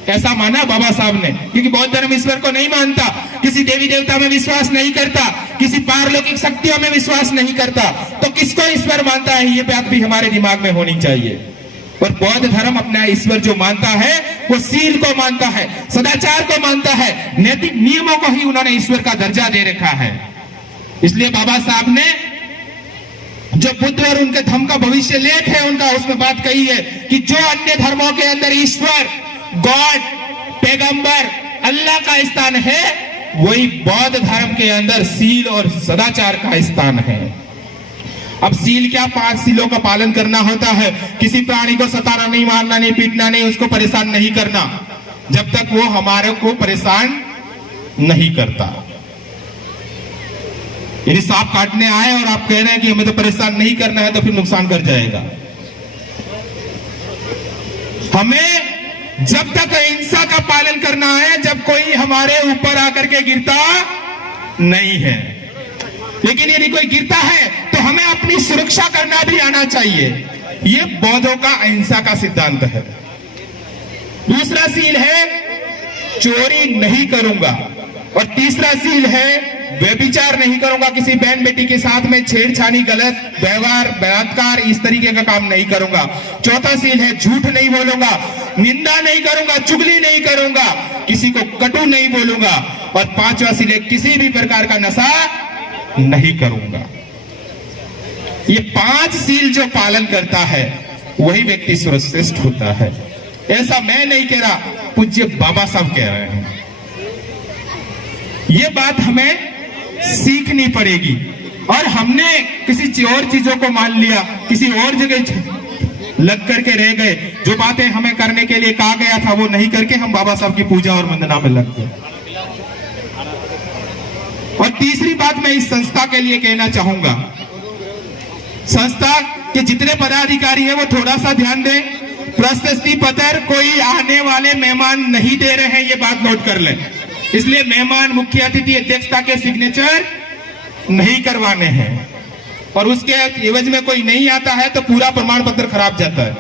ऐसा माना बाबा साहब ने। क्योंकि बौद्ध धर्म ईश्वर को नहीं मानता, किसी देवी देवता में विश्वास नहीं करता, किसी पारलौकिक शक्तियों में विश्वास नहीं करता, तो किसको ईश्वर मानता है, ये बात भी हमारे दिमाग में होनी चाहिए। और बौद्ध धर्म अपना ईश्वर जो मानता है वो सील को मानता है, सदाचार को मानता है, नैतिक नियमों को ही उन्होंने ईश्वर का दर्जा दे रखा है। इसलिए बाबा साहब ने जो बुद्ध और उनके धर्म का भविष्य लेख है उनका, उसमें बात कही है कि जो अन्य धर्मों के अंदर ईश्वर, गॉड, पैगंबर, अल्लाह का स्थान है, वही बौद्ध धर्म के अंदर सील और सदाचार का स्थान है। अब सील क्या? 5 सीलों का पालन करना होता है। किसी प्राणी को सताना नहीं, मारना नहीं, पीटना नहीं, उसको परेशान नहीं करना जब तक वो हमारे को परेशान नहीं करता। यदि सांप काटने आए और आप कह रहे हैं कि हमें तो परेशान नहीं करना है, तो फिर नुकसान कर जाएगा। हमें जब तक अहिंसा का पालन करना है, जब कोई हमारे ऊपर आकर के गिरता नहीं है। लेकिन यदि कोई गिरता है तो हमें अपनी सुरक्षा करना भी आना चाहिए। ये बौद्धों का अहिंसा का सिद्धांत है। दूसरा सील है चोरी नहीं करूंगा, और तीसरा सील है व्यभिचार नहीं करूंगा, किसी बहन बेटी के साथ में छेड़छाड़ी, गलत व्यवहार, बलात्कार, इस तरीके का काम नहीं करूंगा। चौथा सील है झूठ नहीं बोलूंगा, निंदा नहीं करूंगा, चुगली नहीं करूंगा, किसी को कटु नहीं बोलूंगा, और 5वां सील है किसी भी प्रकार का नशा नहीं करूंगा। ये 5 सील जो पालन करता है वही व्यक्ति सर्वश्रेष्ठ होता है। ऐसा मैं नहीं कह रहा, पूज्य बाबा साहब कह रहे हैं। ये बात हमें सीखनी पड़ेगी। और हमने किसी और चीजों को मान लिया, किसी और जगह लग करके रह गए, जो बातें हमें करने के लिए कहा गया था वो नहीं करके हम बाबा साहब की पूजा और वंदना में लग गए। और तीसरी बात मैं इस संस्था के लिए कहना चाहूंगा, संस्था के जितने पदाधिकारी हैं वो थोड़ा सा ध्यान दें। प्रशस्ति पत्र कोई आने वाले मेहमान नहीं दे रहे हैं, ये बात नोट कर लें। इसलिए मेहमान, मुख्य अतिथि, अध्यक्षता के सिग्नेचर नहीं करवाने हैं। और उसके एवज में कोई नहीं आता है तो पूरा प्रमाण पत्र खराब जाता है।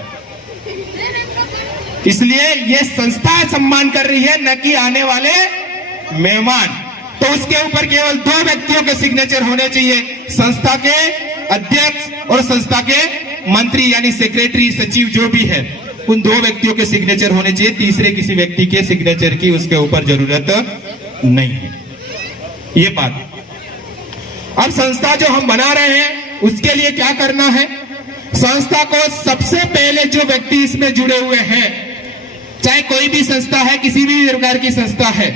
इसलिए ये संस्था सम्मान कर रही है, न कि आने वाले मेहमान। तो उसके ऊपर केवल 2 व्यक्तियों के सिग्नेचर होने चाहिए, संस्था के अध्यक्ष और संस्था के मंत्री यानी सेक्रेटरी, सचिव जो भी है, उन 2 व्यक्तियों के सिग्नेचर होने चाहिए। तीसरे किसी व्यक्ति के सिग्नेचर की उसके ऊपर जरूरत नहीं है। ये बात। अब संस्था जो हम बना रहे हैं उसके लिए क्या करना है? संस्था को सबसे पहले जो व्यक्ति इसमें जुड़े हुए हैं, चाहे कोई भी संस्था है, किसी भी प्रकार की संस्था है,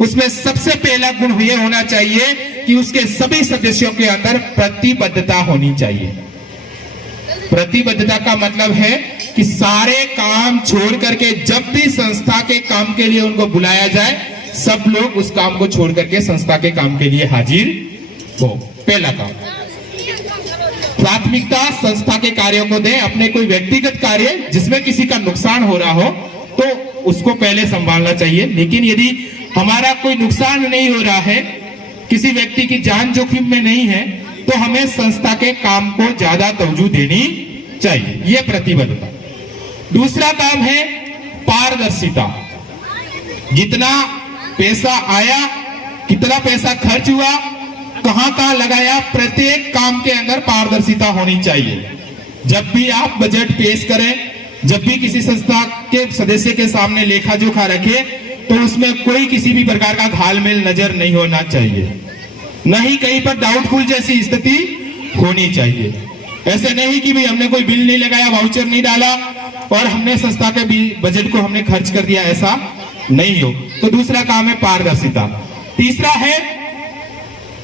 उसमें सबसे पहला गुण ये होना चाहिए कि उसके सभी सदस्यों के अंदर प्रतिबद्धता होनी चाहिए। प्रतिबद्धता का मतलब है कि सारे काम छोड़ करके जब भी संस्था के काम के लिए उनको बुलाया जाए, सब लोग उस काम को छोड़ करके संस्था के काम के लिए हाजिर हो। पहला काम, प्राथमिकता संस्था के कार्यों को दें। अपने कोई व्यक्तिगत कार्य जिसमें किसी का नुकसान हो रहा हो तो उसको पहले संभालना चाहिए। लेकिन यदि हमारा कोई नुकसान नहीं हो रहा है, किसी व्यक्ति की जान जोखिम में नहीं है, तो हमें संस्था के काम को ज्यादा तवज्जो देनी चाहिए। यह प्रतिबद्धता। दूसरा काम है पारदर्शिता। जितना पैसा आया, कितना पैसा खर्च हुआ, कहां कहां लगाया, प्रत्येक काम के अंदर पारदर्शिता होनी चाहिए। जब भी आप बजट पेश करें, जब भी किसी संस्था के सदस्य के सामने लेखा जोखा रखे, तो उसमें कोई किसी भी प्रकार का घालमेल नजर नहीं होना चाहिए, न ही कहीं पर डाउटफुल जैसी स्थिति होनी चाहिए। ऐसे नहीं कि भाई हमने कोई बिल नहीं लगाया, वाउचर नहीं डाला और हमने संस्था के बजट को हमने खर्च कर दिया, ऐसा नहीं हो। तो दूसरा काम है पारदर्शिता। तीसरा है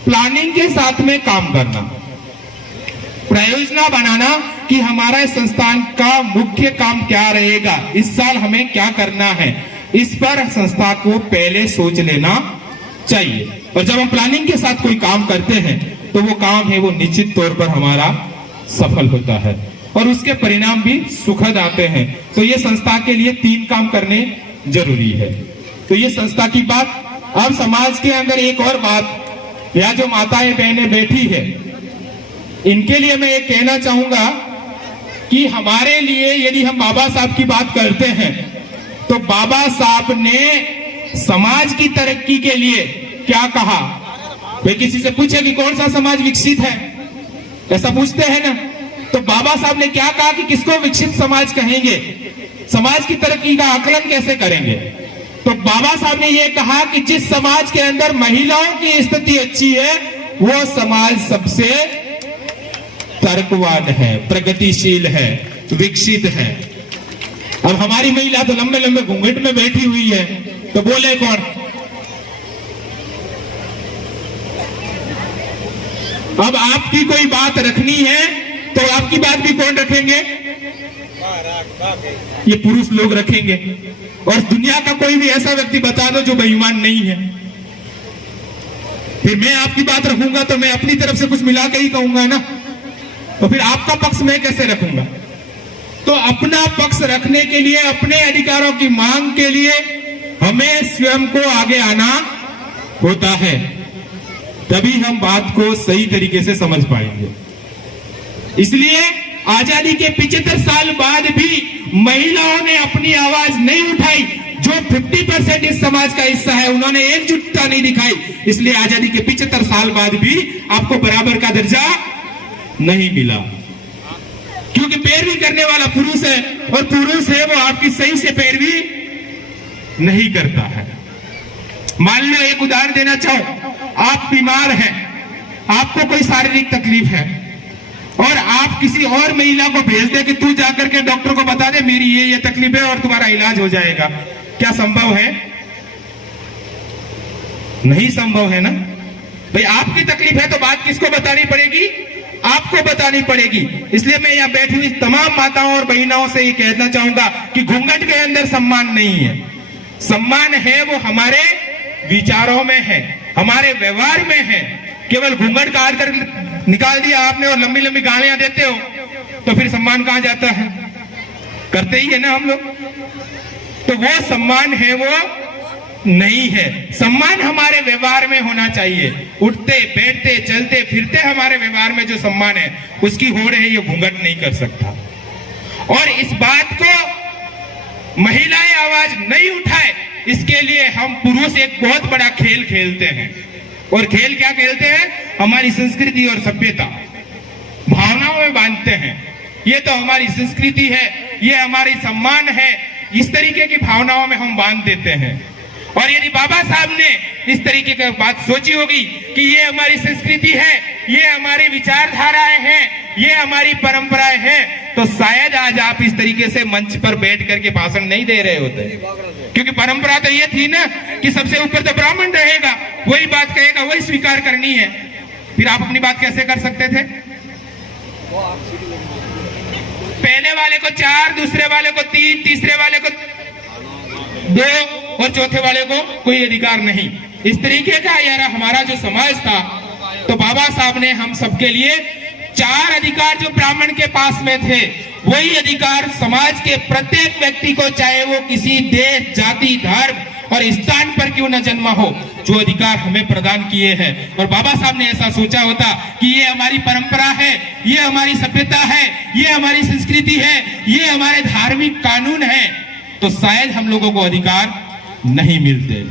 प्लानिंग के साथ में काम करना, प्रयोजना बनाना कि हमारा संस्थान का मुख्य काम क्या रहेगा, इस साल हमें क्या करना है, इस पर संस्था को पहले सोच लेना चाहिए। और जब हम प्लानिंग के साथ कोई काम करते हैं तो वो काम है वो निश्चित तौर पर हमारा सफल होता है और उसके परिणाम भी सुखद आते हैं। तो ये संस्था के लिए 3 काम करने जरूरी है। तो ये संस्था की बात। अब समाज के अंदर एक और बात, या जो माताएं बहनें बैठी है, इनके लिए मैं ये कहना चाहूंगा कि हमारे लिए यदि हम बाबा साहब की बात करते हैं तो बाबा साहब ने समाज की तरक्की के लिए क्या कहा? वे किसी से पूछे कि कौन सा समाज विकसित है, ऐसा पूछते हैं ना, तो बाबा साहब ने क्या कहा कि किसको विकसित समाज कहेंगे, समाज की तरक्की का आकलन कैसे करेंगे? तो बाबा साहब ने यह कहा कि जिस समाज के अंदर महिलाओं की स्थिति अच्छी है वो समाज सबसे तर्कवान है, प्रगतिशील है, विकसित है। अब हमारी महिला तो लंबे लंबे घूंघट में बैठी हुई है, तो बोले कौन? अब आपकी कोई बात रखनी है तो आपकी बात भी कौन रखेंगे? ये पुरुष लोग रखेंगे। और दुनिया का कोई भी ऐसा व्यक्ति बता दो जो बेईमान नहीं है, फिर मैं आपकी बात रखूंगा तो मैं अपनी तरफ से कुछ मिला के ही कहूंगा ना, तो फिर आपका पक्ष मैं कैसे रखूंगा? तो अपना पक्ष रखने के लिए, अपने अधिकारों की मांग के लिए हमें स्वयं को आगे आना होता है, तभी हम बात को सही तरीके से समझ पाएंगे। इसलिए आजादी के 75 साल बाद भी महिलाओं ने अपनी आवाज नहीं उठाई। जो 50% इस समाज का हिस्सा है उन्होंने एकजुटता नहीं दिखाई, इसलिए आजादी के 75 साल बाद भी आपको बराबर का दर्जा नहीं मिला। क्योंकि पैरवी करने वाला पुरुष है और पुरुष है वो आपकी सही से पैरवी नहीं करता है। मान लो एक उदाहरण देना चाहो, आप बीमार हैं, आपको कोई शारीरिक तकलीफ है, और आप किसी और महिला को भेज दे कि तू जाकर के डॉक्टर को बता दे मेरी ये तकलीफ है और तुम्हारा इलाज हो जाएगा, क्या संभव है? नहीं संभव है ना भाई। आपकी तकलीफ है तो बात किसको बतानी पड़ेगी? आपको बतानी पड़ेगी। इसलिए मैं यहाँ बैठी हुई तमाम माताओं और बहनों से ये कहना चाहूंगा कि घूंघट के अंदर सम्मान नहीं है। सम्मान है वो हमारे विचारों में है, हमारे व्यवहार में है। केवल घूंघट काट कर निकाल दिया आपने और लंबी लंबी गालियां देते हो तो फिर सम्मान कहां जाता है? करते ही है ना हम लोग। तो वो सम्मान है वो नहीं है। सम्मान हमारे व्यवहार में होना चाहिए। उठते बैठते चलते फिरते हमारे व्यवहार में जो सम्मान है उसकी होड़ है, ये घूंघट नहीं कर सकता। और इस बात को महिलाएं आवाज नहीं उठाए, इसके लिए हम पुरुष एक बहुत बड़ा खेल खेलते हैं। और खेल क्या खेलते हैं? हमारी संस्कृति और सभ्यता भावनाओं में बांधते हैं। ये तो हमारी संस्कृति है, ये हमारी सम्मान है, इस तरीके की भावनाओं में हम बांध देते हैं। और यदि बाबा साहब ने इस तरीके की बात सोची होगी कि ये हमारी संस्कृति है, ये हमारी विचारधाराएं हैं, ये हमारी परंपराएं हैं, तो शायद आज आप इस तरीके से मंच पर बैठ करके भाषण नहीं दे रहे होते। क्योंकि परंपरा तो ये थी ना कि सबसे ऊपर तो ब्राह्मण रहेगा, वही बात कहेगा, वही स्वीकार करनी है। फिर आप अपनी बात कैसे कर सकते थे? पहले वाले को 4, दूसरे वाले को 3, तीसरे वाले को 2 और चौथे वाले को कोई अधिकार नहीं। इस तरीके का यार हमारा जो समाज था, तो बाबा साहब ने हम सबके लिए 4 अधिकार जो ब्राह्मण के पास में थे, वही अधिकार समाज के प्रत्येक व्यक्ति को, चाहे वो किसी देश, जाति, धर्म और स्थान पर क्यों न जन्मा हो, जो अधिकार हमें प्रदान किए हैं। और बाबा साहब ने ऐसा सोचा होता कि ये हमारी परंपरा है, ये हमारी सभ्यता है, ये हमारी संस्कृति है, ये हमारे धार्मिक कानून है, तो शायद हम लोगों को अधिकार नहीं मिलते।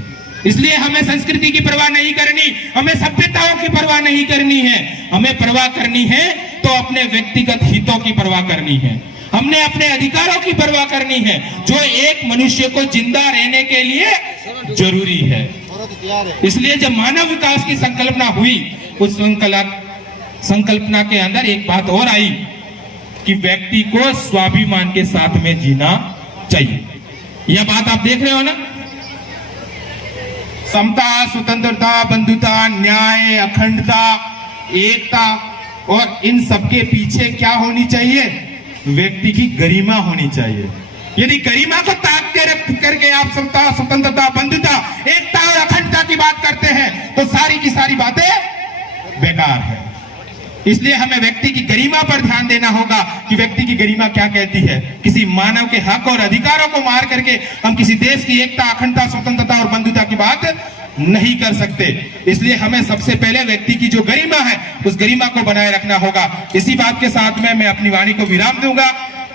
इसलिए हमें संस्कृति की परवाह नहीं करनी, हमें सभ्यताओं की परवाह नहीं करनी है। हमें परवाह करनी है तो अपने व्यक्तिगत हितों की परवाह करनी है। हमने अपने अधिकारों की परवाह करनी है, जो एक मनुष्य को जिंदा रहने के लिए जरूरी है। इसलिए जब मानव विकास की संकल्पना हुई, उस संकल्पना के अंदर एक बात और आई कि व्यक्ति को स्वाभिमान के साथ में जीना चाहिए। यह बात आप देख रहे हो ना, समता, स्वतंत्रता, बंधुता, न्याय, अखंडता, एकता, और इन सबके पीछे क्या होनी चाहिए? व्यक्ति की गरिमा होनी चाहिए। यदि गरिमा को ताक के रख करके आप समता, स्वतंत्रता, बंधुता, एकता और अखंडता की बात करते हैं तो सारी की सारी बातें बेकार है। इसलिए हमें व्यक्ति की गरिमा पर ध्यान देना होगा कि व्यक्ति की गरिमा क्या कहती है। किसी मानव के हक और अधिकारों को मार करके हम किसी देश की एकता, अखंडता, स्वतंत्रता और बंधुता की बात नहीं कर सकते। इसलिए हमें सबसे पहले व्यक्ति की जो गरिमा है, उस गरिमा को बनाए रखना होगा। इसी बात के साथ में मैं अपनी वाणी को विराम दूंगा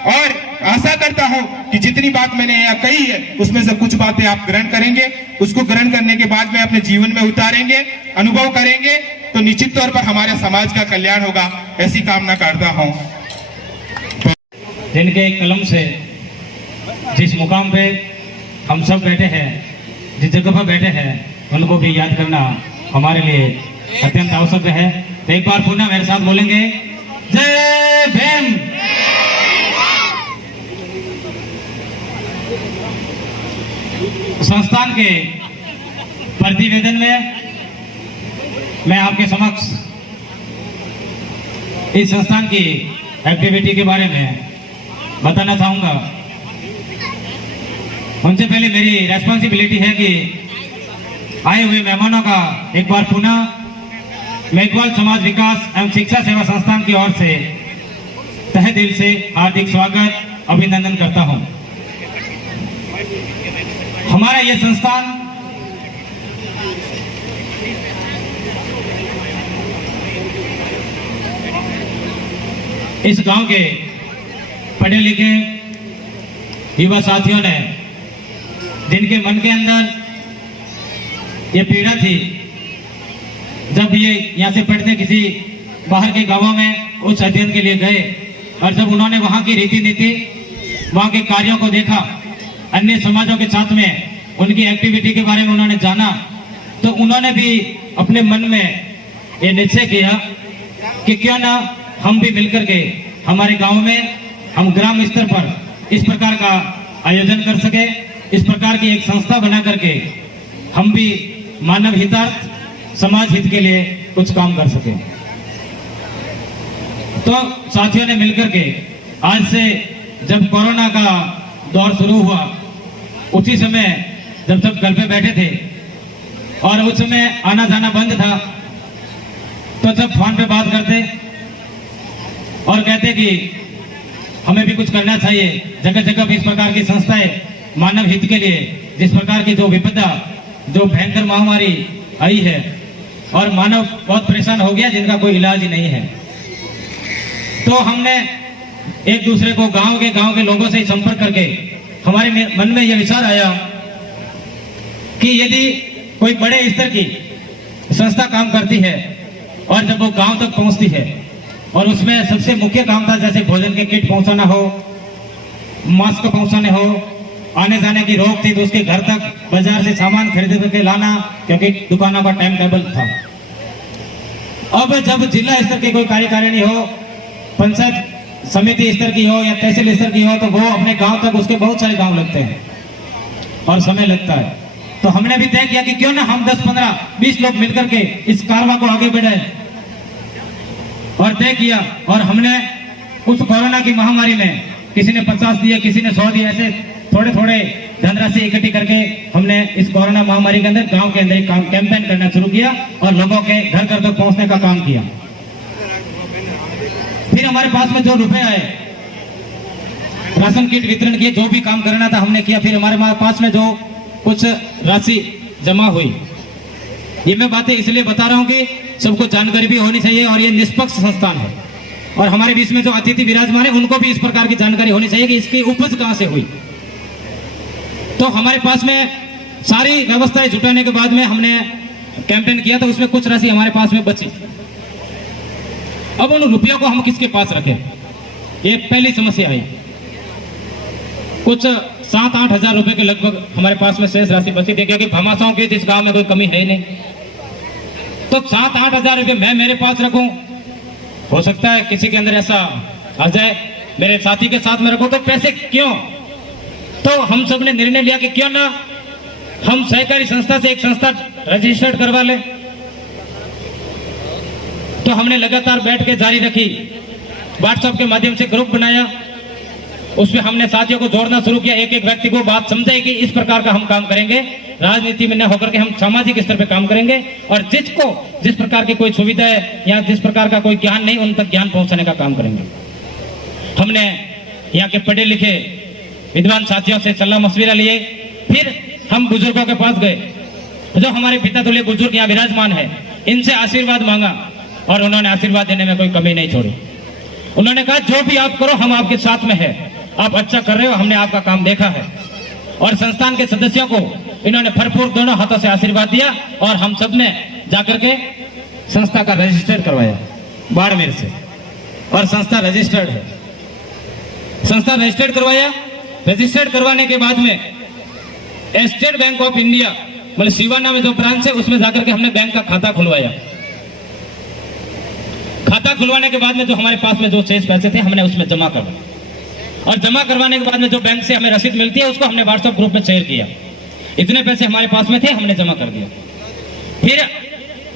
और आशा करता हूं कि जितनी बात मैंने यहाँ कही है उसमें से कुछ बातें आप ग्रहण करेंगे। उसको ग्रहण करने के बाद में अपने जीवन में उतारेंगे, अनुभव करेंगे, तो निश्चित तौर पर हमारे समाज का कल्याण होगा, ऐसी कामना करता हूं। जिनके कलम से जिस मुकाम पे हम सब बैठे हैं, जिस जगह पर बैठे हैं, उनको भी याद करना हमारे लिए अत्यंत आवश्यक है। तो एक बार पुनः मेरे साथ बोलेंगे, जय भीम। संस्थान के प्रतिवेदन में मैं आपके समक्ष इस संस्थान की एक्टिविटी के बारे में बताना चाहूंगा। उनसे पहले मेरी रेस्पॉन्सिबिलिटी है कि आए हुए मेहमानों का एक बार पुनः मेघवाल समाज विकास एवं शिक्षा सेवा संस्थान की ओर से तहे दिल से हार्दिक स्वागत, अभिनंदन करता हूं। हमारा यह संस्थान इस गांव के पढ़े लिखे युवा साथियों ने, जिनके मन के अंदर ये पीड़ा थी, जब ये यहाँ से पढ़ते किसी बाहर के गांवों में उच्च अध्ययन के लिए गए और जब उन्होंने वहाँ की रीति नीति, वहाँ के कार्यों को देखा, अन्य समाजों के साथ में उनकी एक्टिविटी के बारे में उन्होंने जाना, तो उन्होंने भी अपने मन में ये निश्चय किया कि क्यों ना हम भी मिलकर के हमारे गांव में हम ग्राम स्तर पर इस प्रकार का आयोजन कर सके, इस प्रकार की एक संस्था बना करके हम भी मानव हितार्थ समाज हित के लिए कुछ काम कर सके। तो साथियों ने मिलकर के आज से जब कोरोना का दौर शुरू हुआ, उसी समय जब सब घर पे बैठे थे और उस समय आना जाना बंद था, तो सब फोन पे बात करते और कहते कि हमें भी कुछ करना चाहिए। जगह जगह भी इस प्रकार की संस्थाएं मानव हित के लिए, जिस प्रकार की जो विपदा, जो भयंकर महामारी आई है और मानव बहुत परेशान हो गया जिनका कोई इलाज ही नहीं है, तो हमने एक दूसरे को गांव के लोगों से संपर्क करके हमारे मन में यह विचार आया कि यदि कोई बड़े स्तर की संस्था काम करती है और जब वो गांव तक पहुंचती है और उसमें सबसे मुख्य काम था जैसे भोजन के किट पहुंचाना हो, मास्क पहुंचाने हो, आने जाने की रोक थी तो उसके घर तक बाजार से सामान खरीद करके लाना, क्योंकि दुकानों का टाइम टेबल था। अब जब जिला स्तर की कोई कार्यकारिणी हो, पंचायत समिति स्तर की हो या तहसील स्तर की हो, तो वो अपने गांव तक, उसके बहुत सारे गांव लगते हैं और समय लगता है। तो हमने भी तय किया कि क्यों ना हम 10, 15, 20 लोग मिलकर के इस कारवा को आगे बढ़ाएं और तय किया। और हमने उस कोरोना की महामारी में किसी ने 50 दिए, किसी ने 100 दिए, ऐसे थोड़े थोड़े धनराशि इकट्ठी करके हमने इस कोरोना महामारी के अंदर गांव के अंदर एक कैंपेन करना शुरू किया और लोगों के घर घर तक पहुंचने का काम किया। फिर हमारे पास में जो रुपए आए, राशन किट वितरण किए, जो भी काम करना था हमने किया। फिर हमारे पास में जो कुछ राशि जमा हुई, ये मैं बातें इसलिए बता रहा हूं कि सबको जानकारी भी होनी चाहिए और ये निष्पक्ष संस्थान है और हमारे बीच में जो अतिथि विराजमान है उनको भी इस प्रकार की जानकारी होनी चाहिए कि इसकी उपज कहां से हुई। तो हमारे पास में सारी व्यवस्थाएं जुटाने के बाद में हमने कैंपेन किया, तो उसमें कुछ राशि हमारे पास में बची। अब उन रुपयों को हम किसके पास रखें, ये पहली समस्या आई। कुछ 7-8 हजार रुपए के लगभग हमारे पास में शेष राशि बची थी, क्योंकि भामाशाहों की इस गांव में कोई कमी है नहीं। तो 7-8 हजार रुपए मैं मेरे पास रखूं, हो सकता है किसी के अंदर ऐसा आ जाए, मेरे साथी के साथ में रखूं, तो पैसे क्यों? तो हम सब ने निर्णय लिया कि क्यों ना हम सहकारी संस्था से एक संस्था रजिस्टर्ड करवा ले। तो हमने लगातार बैठ के जारी रखी, व्हाट्सएप के माध्यम से ग्रुप बनाया, उसमें हमने साथियों को जोड़ना शुरू किया। एक एक व्यक्ति को बात समझाई कि इस प्रकार का हम काम करेंगे, राजनीति में न होकर के हम सामाजिक स्तर पे काम करेंगे और जिसको जिस प्रकार की कोई सुविधा है या जिस प्रकार का कोई ज्ञान नहीं, उन तक ज्ञान पहुंचाने का काम करेंगे। हमने यहाँ के पढ़े लिखे विद्वान साथियों से सलाह मशविरा लिए। फिर हम बुजुर्गों के पास गए, जो हमारे पिता तुल्य बुजुर्ग यहाँ विराजमान है, इनसे आशीर्वाद मांगा और उन्होंने आशीर्वाद देने में कोई कमी नहीं छोड़ी। उन्होंने कहा जो भी आप करो हम आपके साथ में है, आप अच्छा कर रहे हो, हमने आपका काम देखा है। और संस्थान के सदस्यों को इन्होंने भरपूर दोनों हाथों से आशीर्वाद दिया और हम सब ने जाकर के संस्था का रजिस्टर करवाया बाड़मेर से, और संस्था रजिस्टर्ड है। संस्था रजिस्टर्ड करवाया। रजिस्टर्ड करवाने के बाद में स्टेट बैंक ऑफ इंडिया मतलब सिवाना में जो ब्रांच है उसमें जाकर के हमने बैंक का खाता खुलवाया। खाता खुलवाने के बाद में जो हमारे पास में जो शेष पैसे थे हमने उसमें जमा करवाए, और जमा करवाने के बाद में जो बैंक से हमें रसीद मिलती है उसको हमने व्हाट्सएप ग्रुप में शेयर किया। इतने पैसे हमारे पास में थे, हमने जमा कर दिया। फिर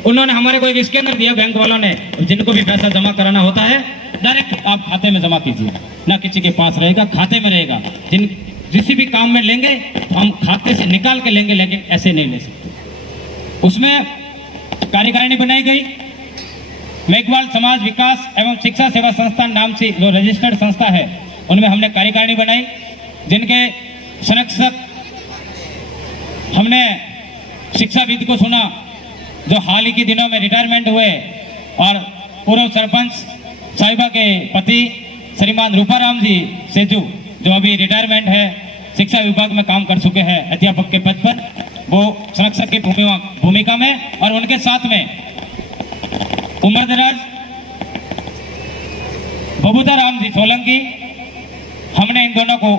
उन्होंने हमारे को एक स्कैनर दिया बैंक वालों ने, जिनको भी पैसा जमा कराना होता है डायरेक्ट आप खाते में जमा कीजिए, ना किसी के पास रहेगा, खाते में रहेगा। किसी भी काम में लेंगे हम खाते से निकाल के लेंगे, लेकिन ऐसे नहीं ले सकते। उसमें कार्यकारिणी बनाई गई। मेघवाल समाज विकास एवं शिक्षा सेवा संस्थान नाम से जो रजिस्टर्ड संस्था है उनमें हमने कार्यकारिणी बनाई, जिनके संरक्षक हमने शिक्षाविद को चुना जो हाल ही के दिनों में रिटायरमेंट हुए और पूर्व सरपंच साहिबा के पति श्रीमान रूपाराम जी सेजू जो अभी रिटायरमेंट है, शिक्षा विभाग में काम कर चुके हैं अध्यापक के पद पर, वो संरक्षक की भूमिका में, और उनके साथ में उमरदराज बबूता राम जी सोलंकी, हमने इन दोनों को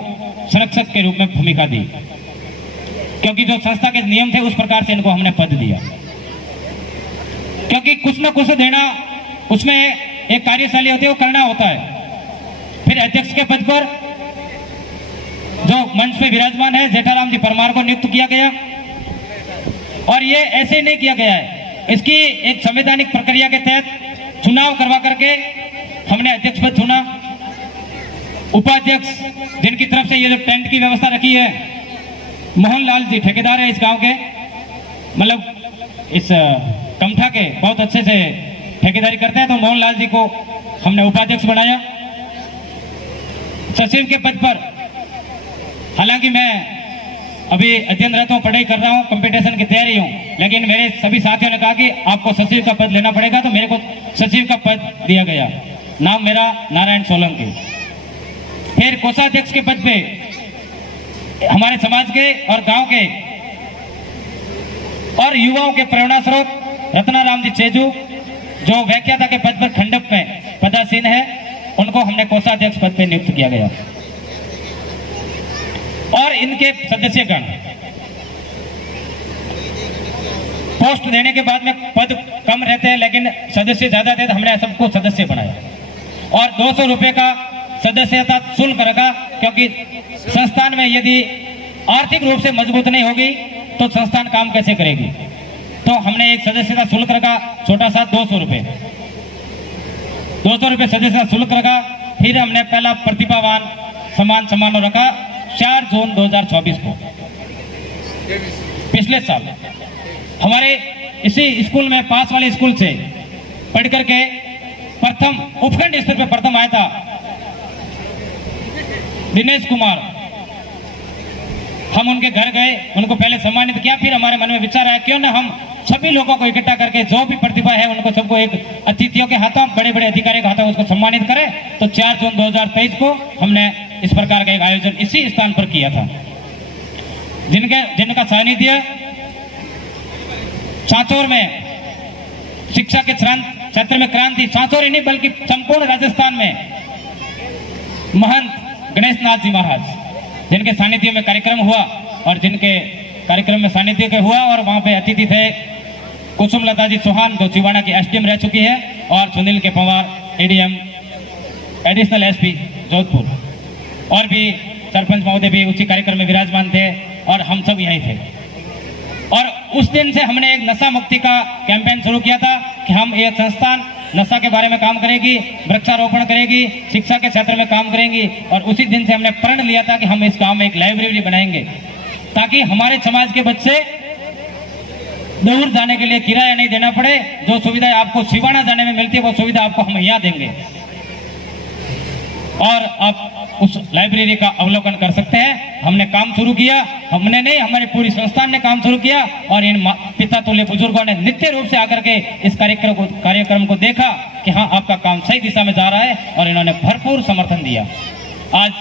संरक्षक के रूप में भूमिका दी, क्योंकि जो संस्था के नियम थे उस प्रकार से इनको हमने पद दिया। क्योंकि कुछ न कुछ देना, उसमें एक कार्यशाली होती है वो करना होता है। फिर अध्यक्ष के पद पर जो मंच पे विराजमान है जेठाराम जी परमार को नियुक्त किया गया, और ये ऐसे ही नहीं किया गया है, इसकी एक संवैधानिक प्रक्रिया के तहत चुनाव करवा करके हमने अध्यक्ष पद चुना। उपाध्यक्ष जिनकी तरफ से ये जो टेंट की व्यवस्था रखी है, मोहनलाल जी ठेकेदार है इस गांव के, मतलब इस कमठा के बहुत अच्छे से ठेकेदारी करते हैं, तो मोहनलाल जी को हमने उपाध्यक्ष बनाया। सचिव के पद पर, हालांकि मैं अभी अध्ययनरत हूँ, पढ़ाई कर रहा हूँ, कंपटीशन की तैयारी हूँ, लेकिन मेरे सभी साथियों ने कहा कि आपको सचिव का पद लेना पड़ेगा, तो मेरे को सचिव का पद दिया गया। नाम मेरा नारायण सोलंकी। फिर कोषाध्यक्ष के पद पे हमारे समाज के और गांव के और युवाओं के प्रेरणा स्रोत रत्नाराम जी चेजू, जो व्याख्याता के पद पर खंडक में पदासीन है, उनको हमने कोषाध्यक्ष पद पे नियुक्त किया गया। और इनके सदस्यगण पोस्ट देने के बाद में पद कम रहते हैं, लेकिन सदस्य ज्यादा थे, तो हमने सबको सदस्य बनाया। और 200 रुपए का सदस्यता शुल्क रखा, क्योंकि संस्थान में यदि आर्थिक रूप से मजबूत नहीं होगी तो संस्थान काम कैसे करेगी। तो हमने एक सदस्यता शुल्क रखा, छोटा सा 200 रुपए, 200 रुपए सदस्यता शुल्क रखा। फिर हमने पहला प्रतिभावान सम्मान समारोह रखा 4 जून 2024 को, पिछले साल। हमारे इसी स्कूल में, पास वाले स्कूल से पढ़ करके प्रथम उपखंड स्तर पर प्रथम आया था दिनेश कुमार। हम उनके घर गए, उनको पहले सम्मानित किया, फिर हमारे मन में विचार आया क्यों ना हम सभी लोगों को इकट्ठा करके जो भी प्रतिभा है उनको सबको एक अतिथियों के हाथों, बड़े बड़े अधिकारियों के हाथों उसको सम्मानित करें। तो 4 जून 2023 को हमने इस प्रकार का एक आयोजन इसी स्थान पर किया था, जिनका सानिध्य चाचौर में शिक्षा के क्षेत्र में क्रांति, चाचौर ही नहीं बल्कि संपूर्ण राजस्थान में महंत गणेश नाथ जी महाराज, जिनके सानिध्य में कार्यक्रम हुआ, और जिनके कार्यक्रम में सानिध्य के हुआ, और वहां पे अतिथि थे कुसुम लता जी चौहान, जो चिवाड़ा की एसडीएम रह चुकी है, और सुनील के Pawar ADM additional SP Jodhpur, और भी सरपंच महोदय भी उसी कार्यक्रम में विराजमान थे, और हम सब यहीं थे। और उस दिन से हमने एक नशा मुक्ति का कैंपेन शुरू किया था कि हम एक संस्थान नशा के बारे में काम करेगी, वृक्षारोपण करेगी, शिक्षा के क्षेत्र में काम करेंगी। और उसी दिन से हमने प्रण लिया था कि हम इस गांव में एक लाइब्रेरी बनाएंगे, ताकि हमारे समाज के बच्चे दूर जाने के लिए किराया नहीं देना पड़े। जो सुविधाएं आपको सिवाना जाने में मिलती है वो सुविधा आपको हम यहाँ देंगे, और आप उस लाइब्रेरी का अवलोकन कर सकते हैं। हमने काम शुरू किया, हमने नहीं, हमारे पूरी संस्थान ने काम शुरू किया, और इन पिता तुल्य बुजुर्गों ने नित्य रूप से आकर के इस कार्यक्रम को देखा कि हाँ आपका काम सही दिशा में जा रहा है, और इन्होंने भरपूर समर्थन दिया। आज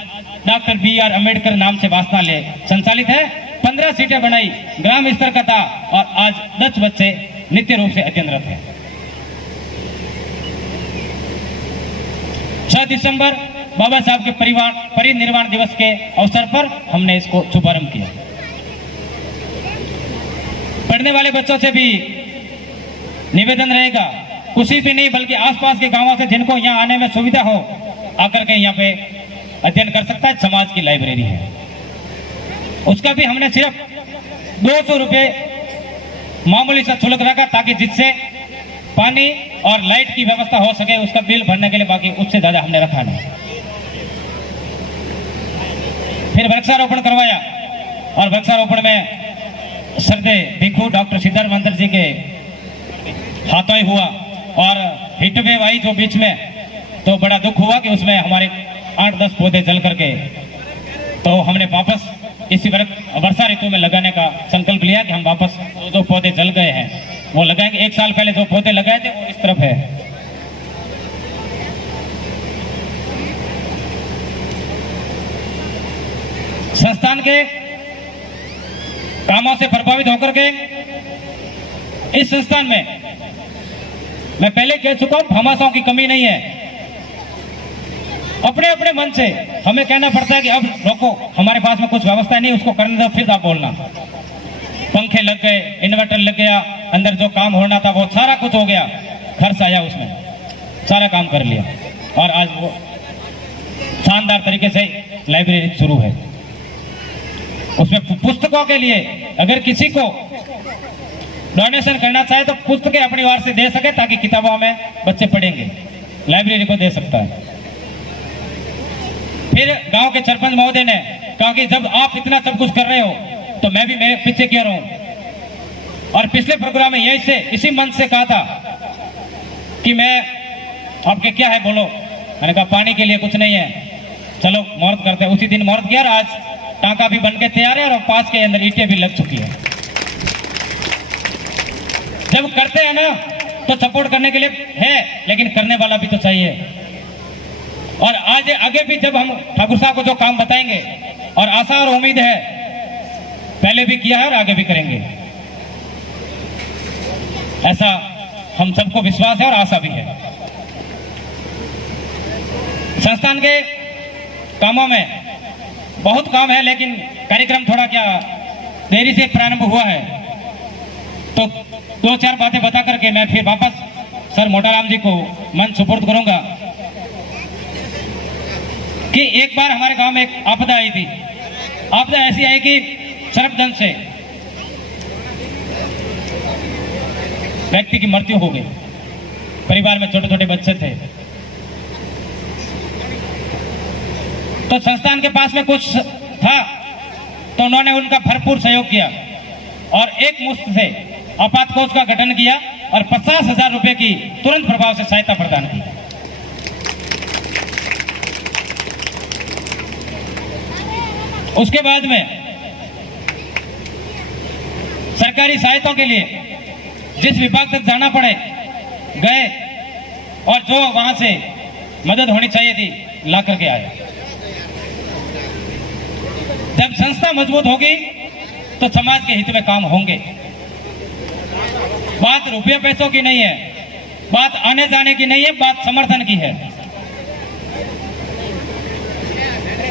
डॉक्टर BR अम्बेडकर नाम से वाचनालय संचालित है, 15 सीटें बनाई, ग्राम स्तर का था, और आज 10 बच्चे नित्य रूप से अध्ययनरत हैं। 6 दिसंबर बाबा साहब के परिनिर्वाण दिवस के अवसर पर हमने इसको शुभारंभ किया। पढ़ने वाले बच्चों से भी निवेदन रहेगा, कुछ भी नहीं बल्कि आसपास के गांवों से जिनको यहाँ आने में सुविधा हो, आकर के यहाँ पे अध्ययन कर सकता है। समाज की लाइब्रेरी है, उसका भी हमने सिर्फ 200 रुपए मामूली सा शुल्क रखा, ताकि जिससे पानी और लाइट की व्यवस्था हो सके, उसका बिल भरने के लिए, बाकी उससे ज्यादा हमने रखा नहीं। फिर वृक्षारोपण करवाया, और वृक्षारोपण में श्रद्धेय भिक्षु डॉक्टर सिद्धार्थ मंत्र जी के हाथों ही हुआ, और हिटवेव आई जो बीच में, तो बड़ा दुख हुआ कि उसमें हमारे 8-10 पौधे जल करके, तो हमने वापस इसी वर्षा ऋतु में लगाने का संकल्प लिया कि हम वापस जो पौधे जल गए हैं वो लगाएंगे। 1 साल पहले जो पौधे लगाए थे वो इस तरफ है। संस्थान के कामों से प्रभावित होकर के इस संस्थान में मैं पहले कह चुका हूं, भामाशाहों की कमी नहीं है। अपने अपने मन से हमें कहना पड़ता है कि अब रोको, हमारे पास में कुछ व्यवस्था नहीं, उसको करने दो, फिर आप बोलना। पंखे लग गए, इन्वर्टर लग गया, अंदर जो काम होना था वो सारा कुछ हो गया, खर्च आया उसमें। सारा काम कर लिया और आज वो शानदार तरीके से लाइब्रेरी शुरू है। उसमें पुस्तकों के लिए अगर किसी को डोनेशन करना चाहे तो पुस्तकें अपनी ओर से दे सके ताकि किताबों में बच्चे पढ़ेंगे, लाइब्रेरी को दे सकता है। फिर गांव के सरपंच महोदय ने कहा कि जब आप इतना सब कुछ कर रहे हो तो मैं भी मेरे पीछे क्यों रहूं। और पिछले प्रोग्राम में यही से इसी मंच से कहा था कि मैं आपके क्या है बोलो। मैंने कहा पानी के लिए कुछ नहीं है, चलो मुहूर्त करते हैं। उसी दिन मुहूर्त किया और आज टांका भी बनके तैयार है और पास के अंदर ईंटें भी लग चुकी है। जब करते हैं ना तो सपोर्ट करने के लिए है, लेकिन करने वाला भी तो चाहिए। और आज आगे भी जब हम ठाकुर साहब को जो काम बताएंगे और आशा और उम्मीद है, पहले भी किया है और आगे भी करेंगे, ऐसा हम सबको विश्वास है और आशा भी है। संस्थान के कामों में बहुत काम है, लेकिन कार्यक्रम थोड़ा क्या देरी से प्रारंभ हुआ है, तो दो चार बातें बता करके मैं फिर वापस सर मोटाराम जी को मंच सुपुर्द करूंगा। कि एक बार हमारे गांव में एक आपदा आई थी। आपदा ऐसी आई कि सर्पदंश से व्यक्ति की मृत्यु हो गई। परिवार में छोटे छोटे बच्चे थे। तो संस्थान के पास में कुछ था तो उन्होंने उनका भरपूर सहयोग किया और एक मुश्त से आपात कोष का गठन किया और 50,000 रुपए की तुरंत प्रभाव से सहायता प्रदान की। उसके बाद में सरकारी सहायताओं के लिए जिस विभाग तक जाना पड़े गए और जो वहां से मदद होनी चाहिए थी ला करके आए। जब संस्था मजबूत होगी तो समाज के हित में काम होंगे। बात रुपये पैसों की नहीं है, बात आने जाने की नहीं है, बात समर्थन की है।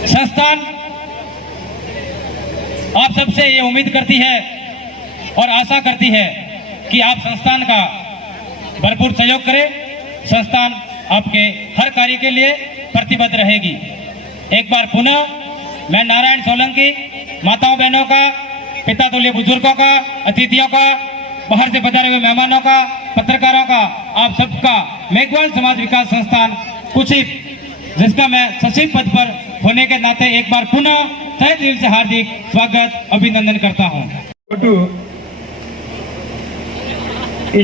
संस्थान आप सबसे ये उम्मीद करती है और आशा करती है कि आप संस्थान का भरपूर सहयोग करें। संस्थान आपके हर कार्य के लिए प्रतिबद्ध रहेगी। एक बार पुनः मैं नारायण सोलंकी माताओं बहनों का, पिता तुल्य बुजुर्गों का, अतिथियों का, बाहर से पधारे हुए मेहमानों का, पत्रकारों का, आप सबका मेघवाल समाज विकास संस्थान कुचित, जिसका मैं सचिव पद पर होने के नाते एक बार पुनः तहे दिल से हार्दिक स्वागत अभिनंदन करता हूं।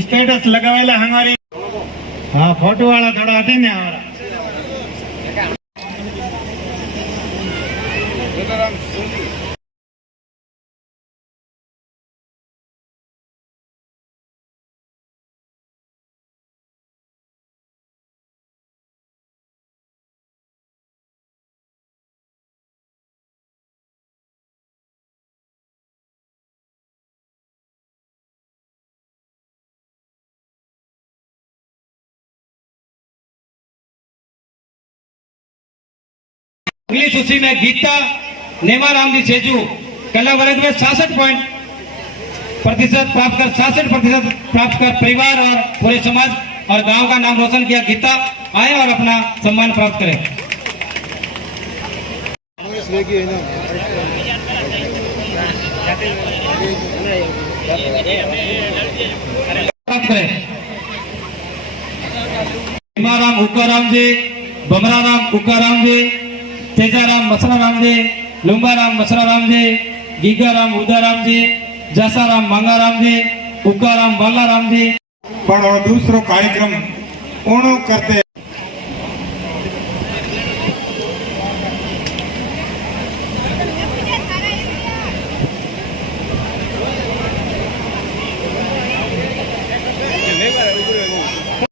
स्टेटस लगावेला हमारी हाँ फोटो वाला थोड़ा हटे ना हमारा। अगली सूची में गीता नेमाराम जी छेजू कला वर्ग में 66% प्राप्त कर 66% प्राप्त कर परिवार और पूरे समाज और गांव का नाम रोशन किया। गीता आए और अपना सम्मान प्राप्त करें। प्राप्त करें नेमाराम उकाराम जी, बमराराम उकाराम जी, तेजाराम मसराराम जी, लुंबाराम मसराराम जी, गीगाराम उदाराम जी, जसाराम मांगाराम जी, उकाराम बालाराम जी। પણ दूसरो कार्यक्रम ओणो करते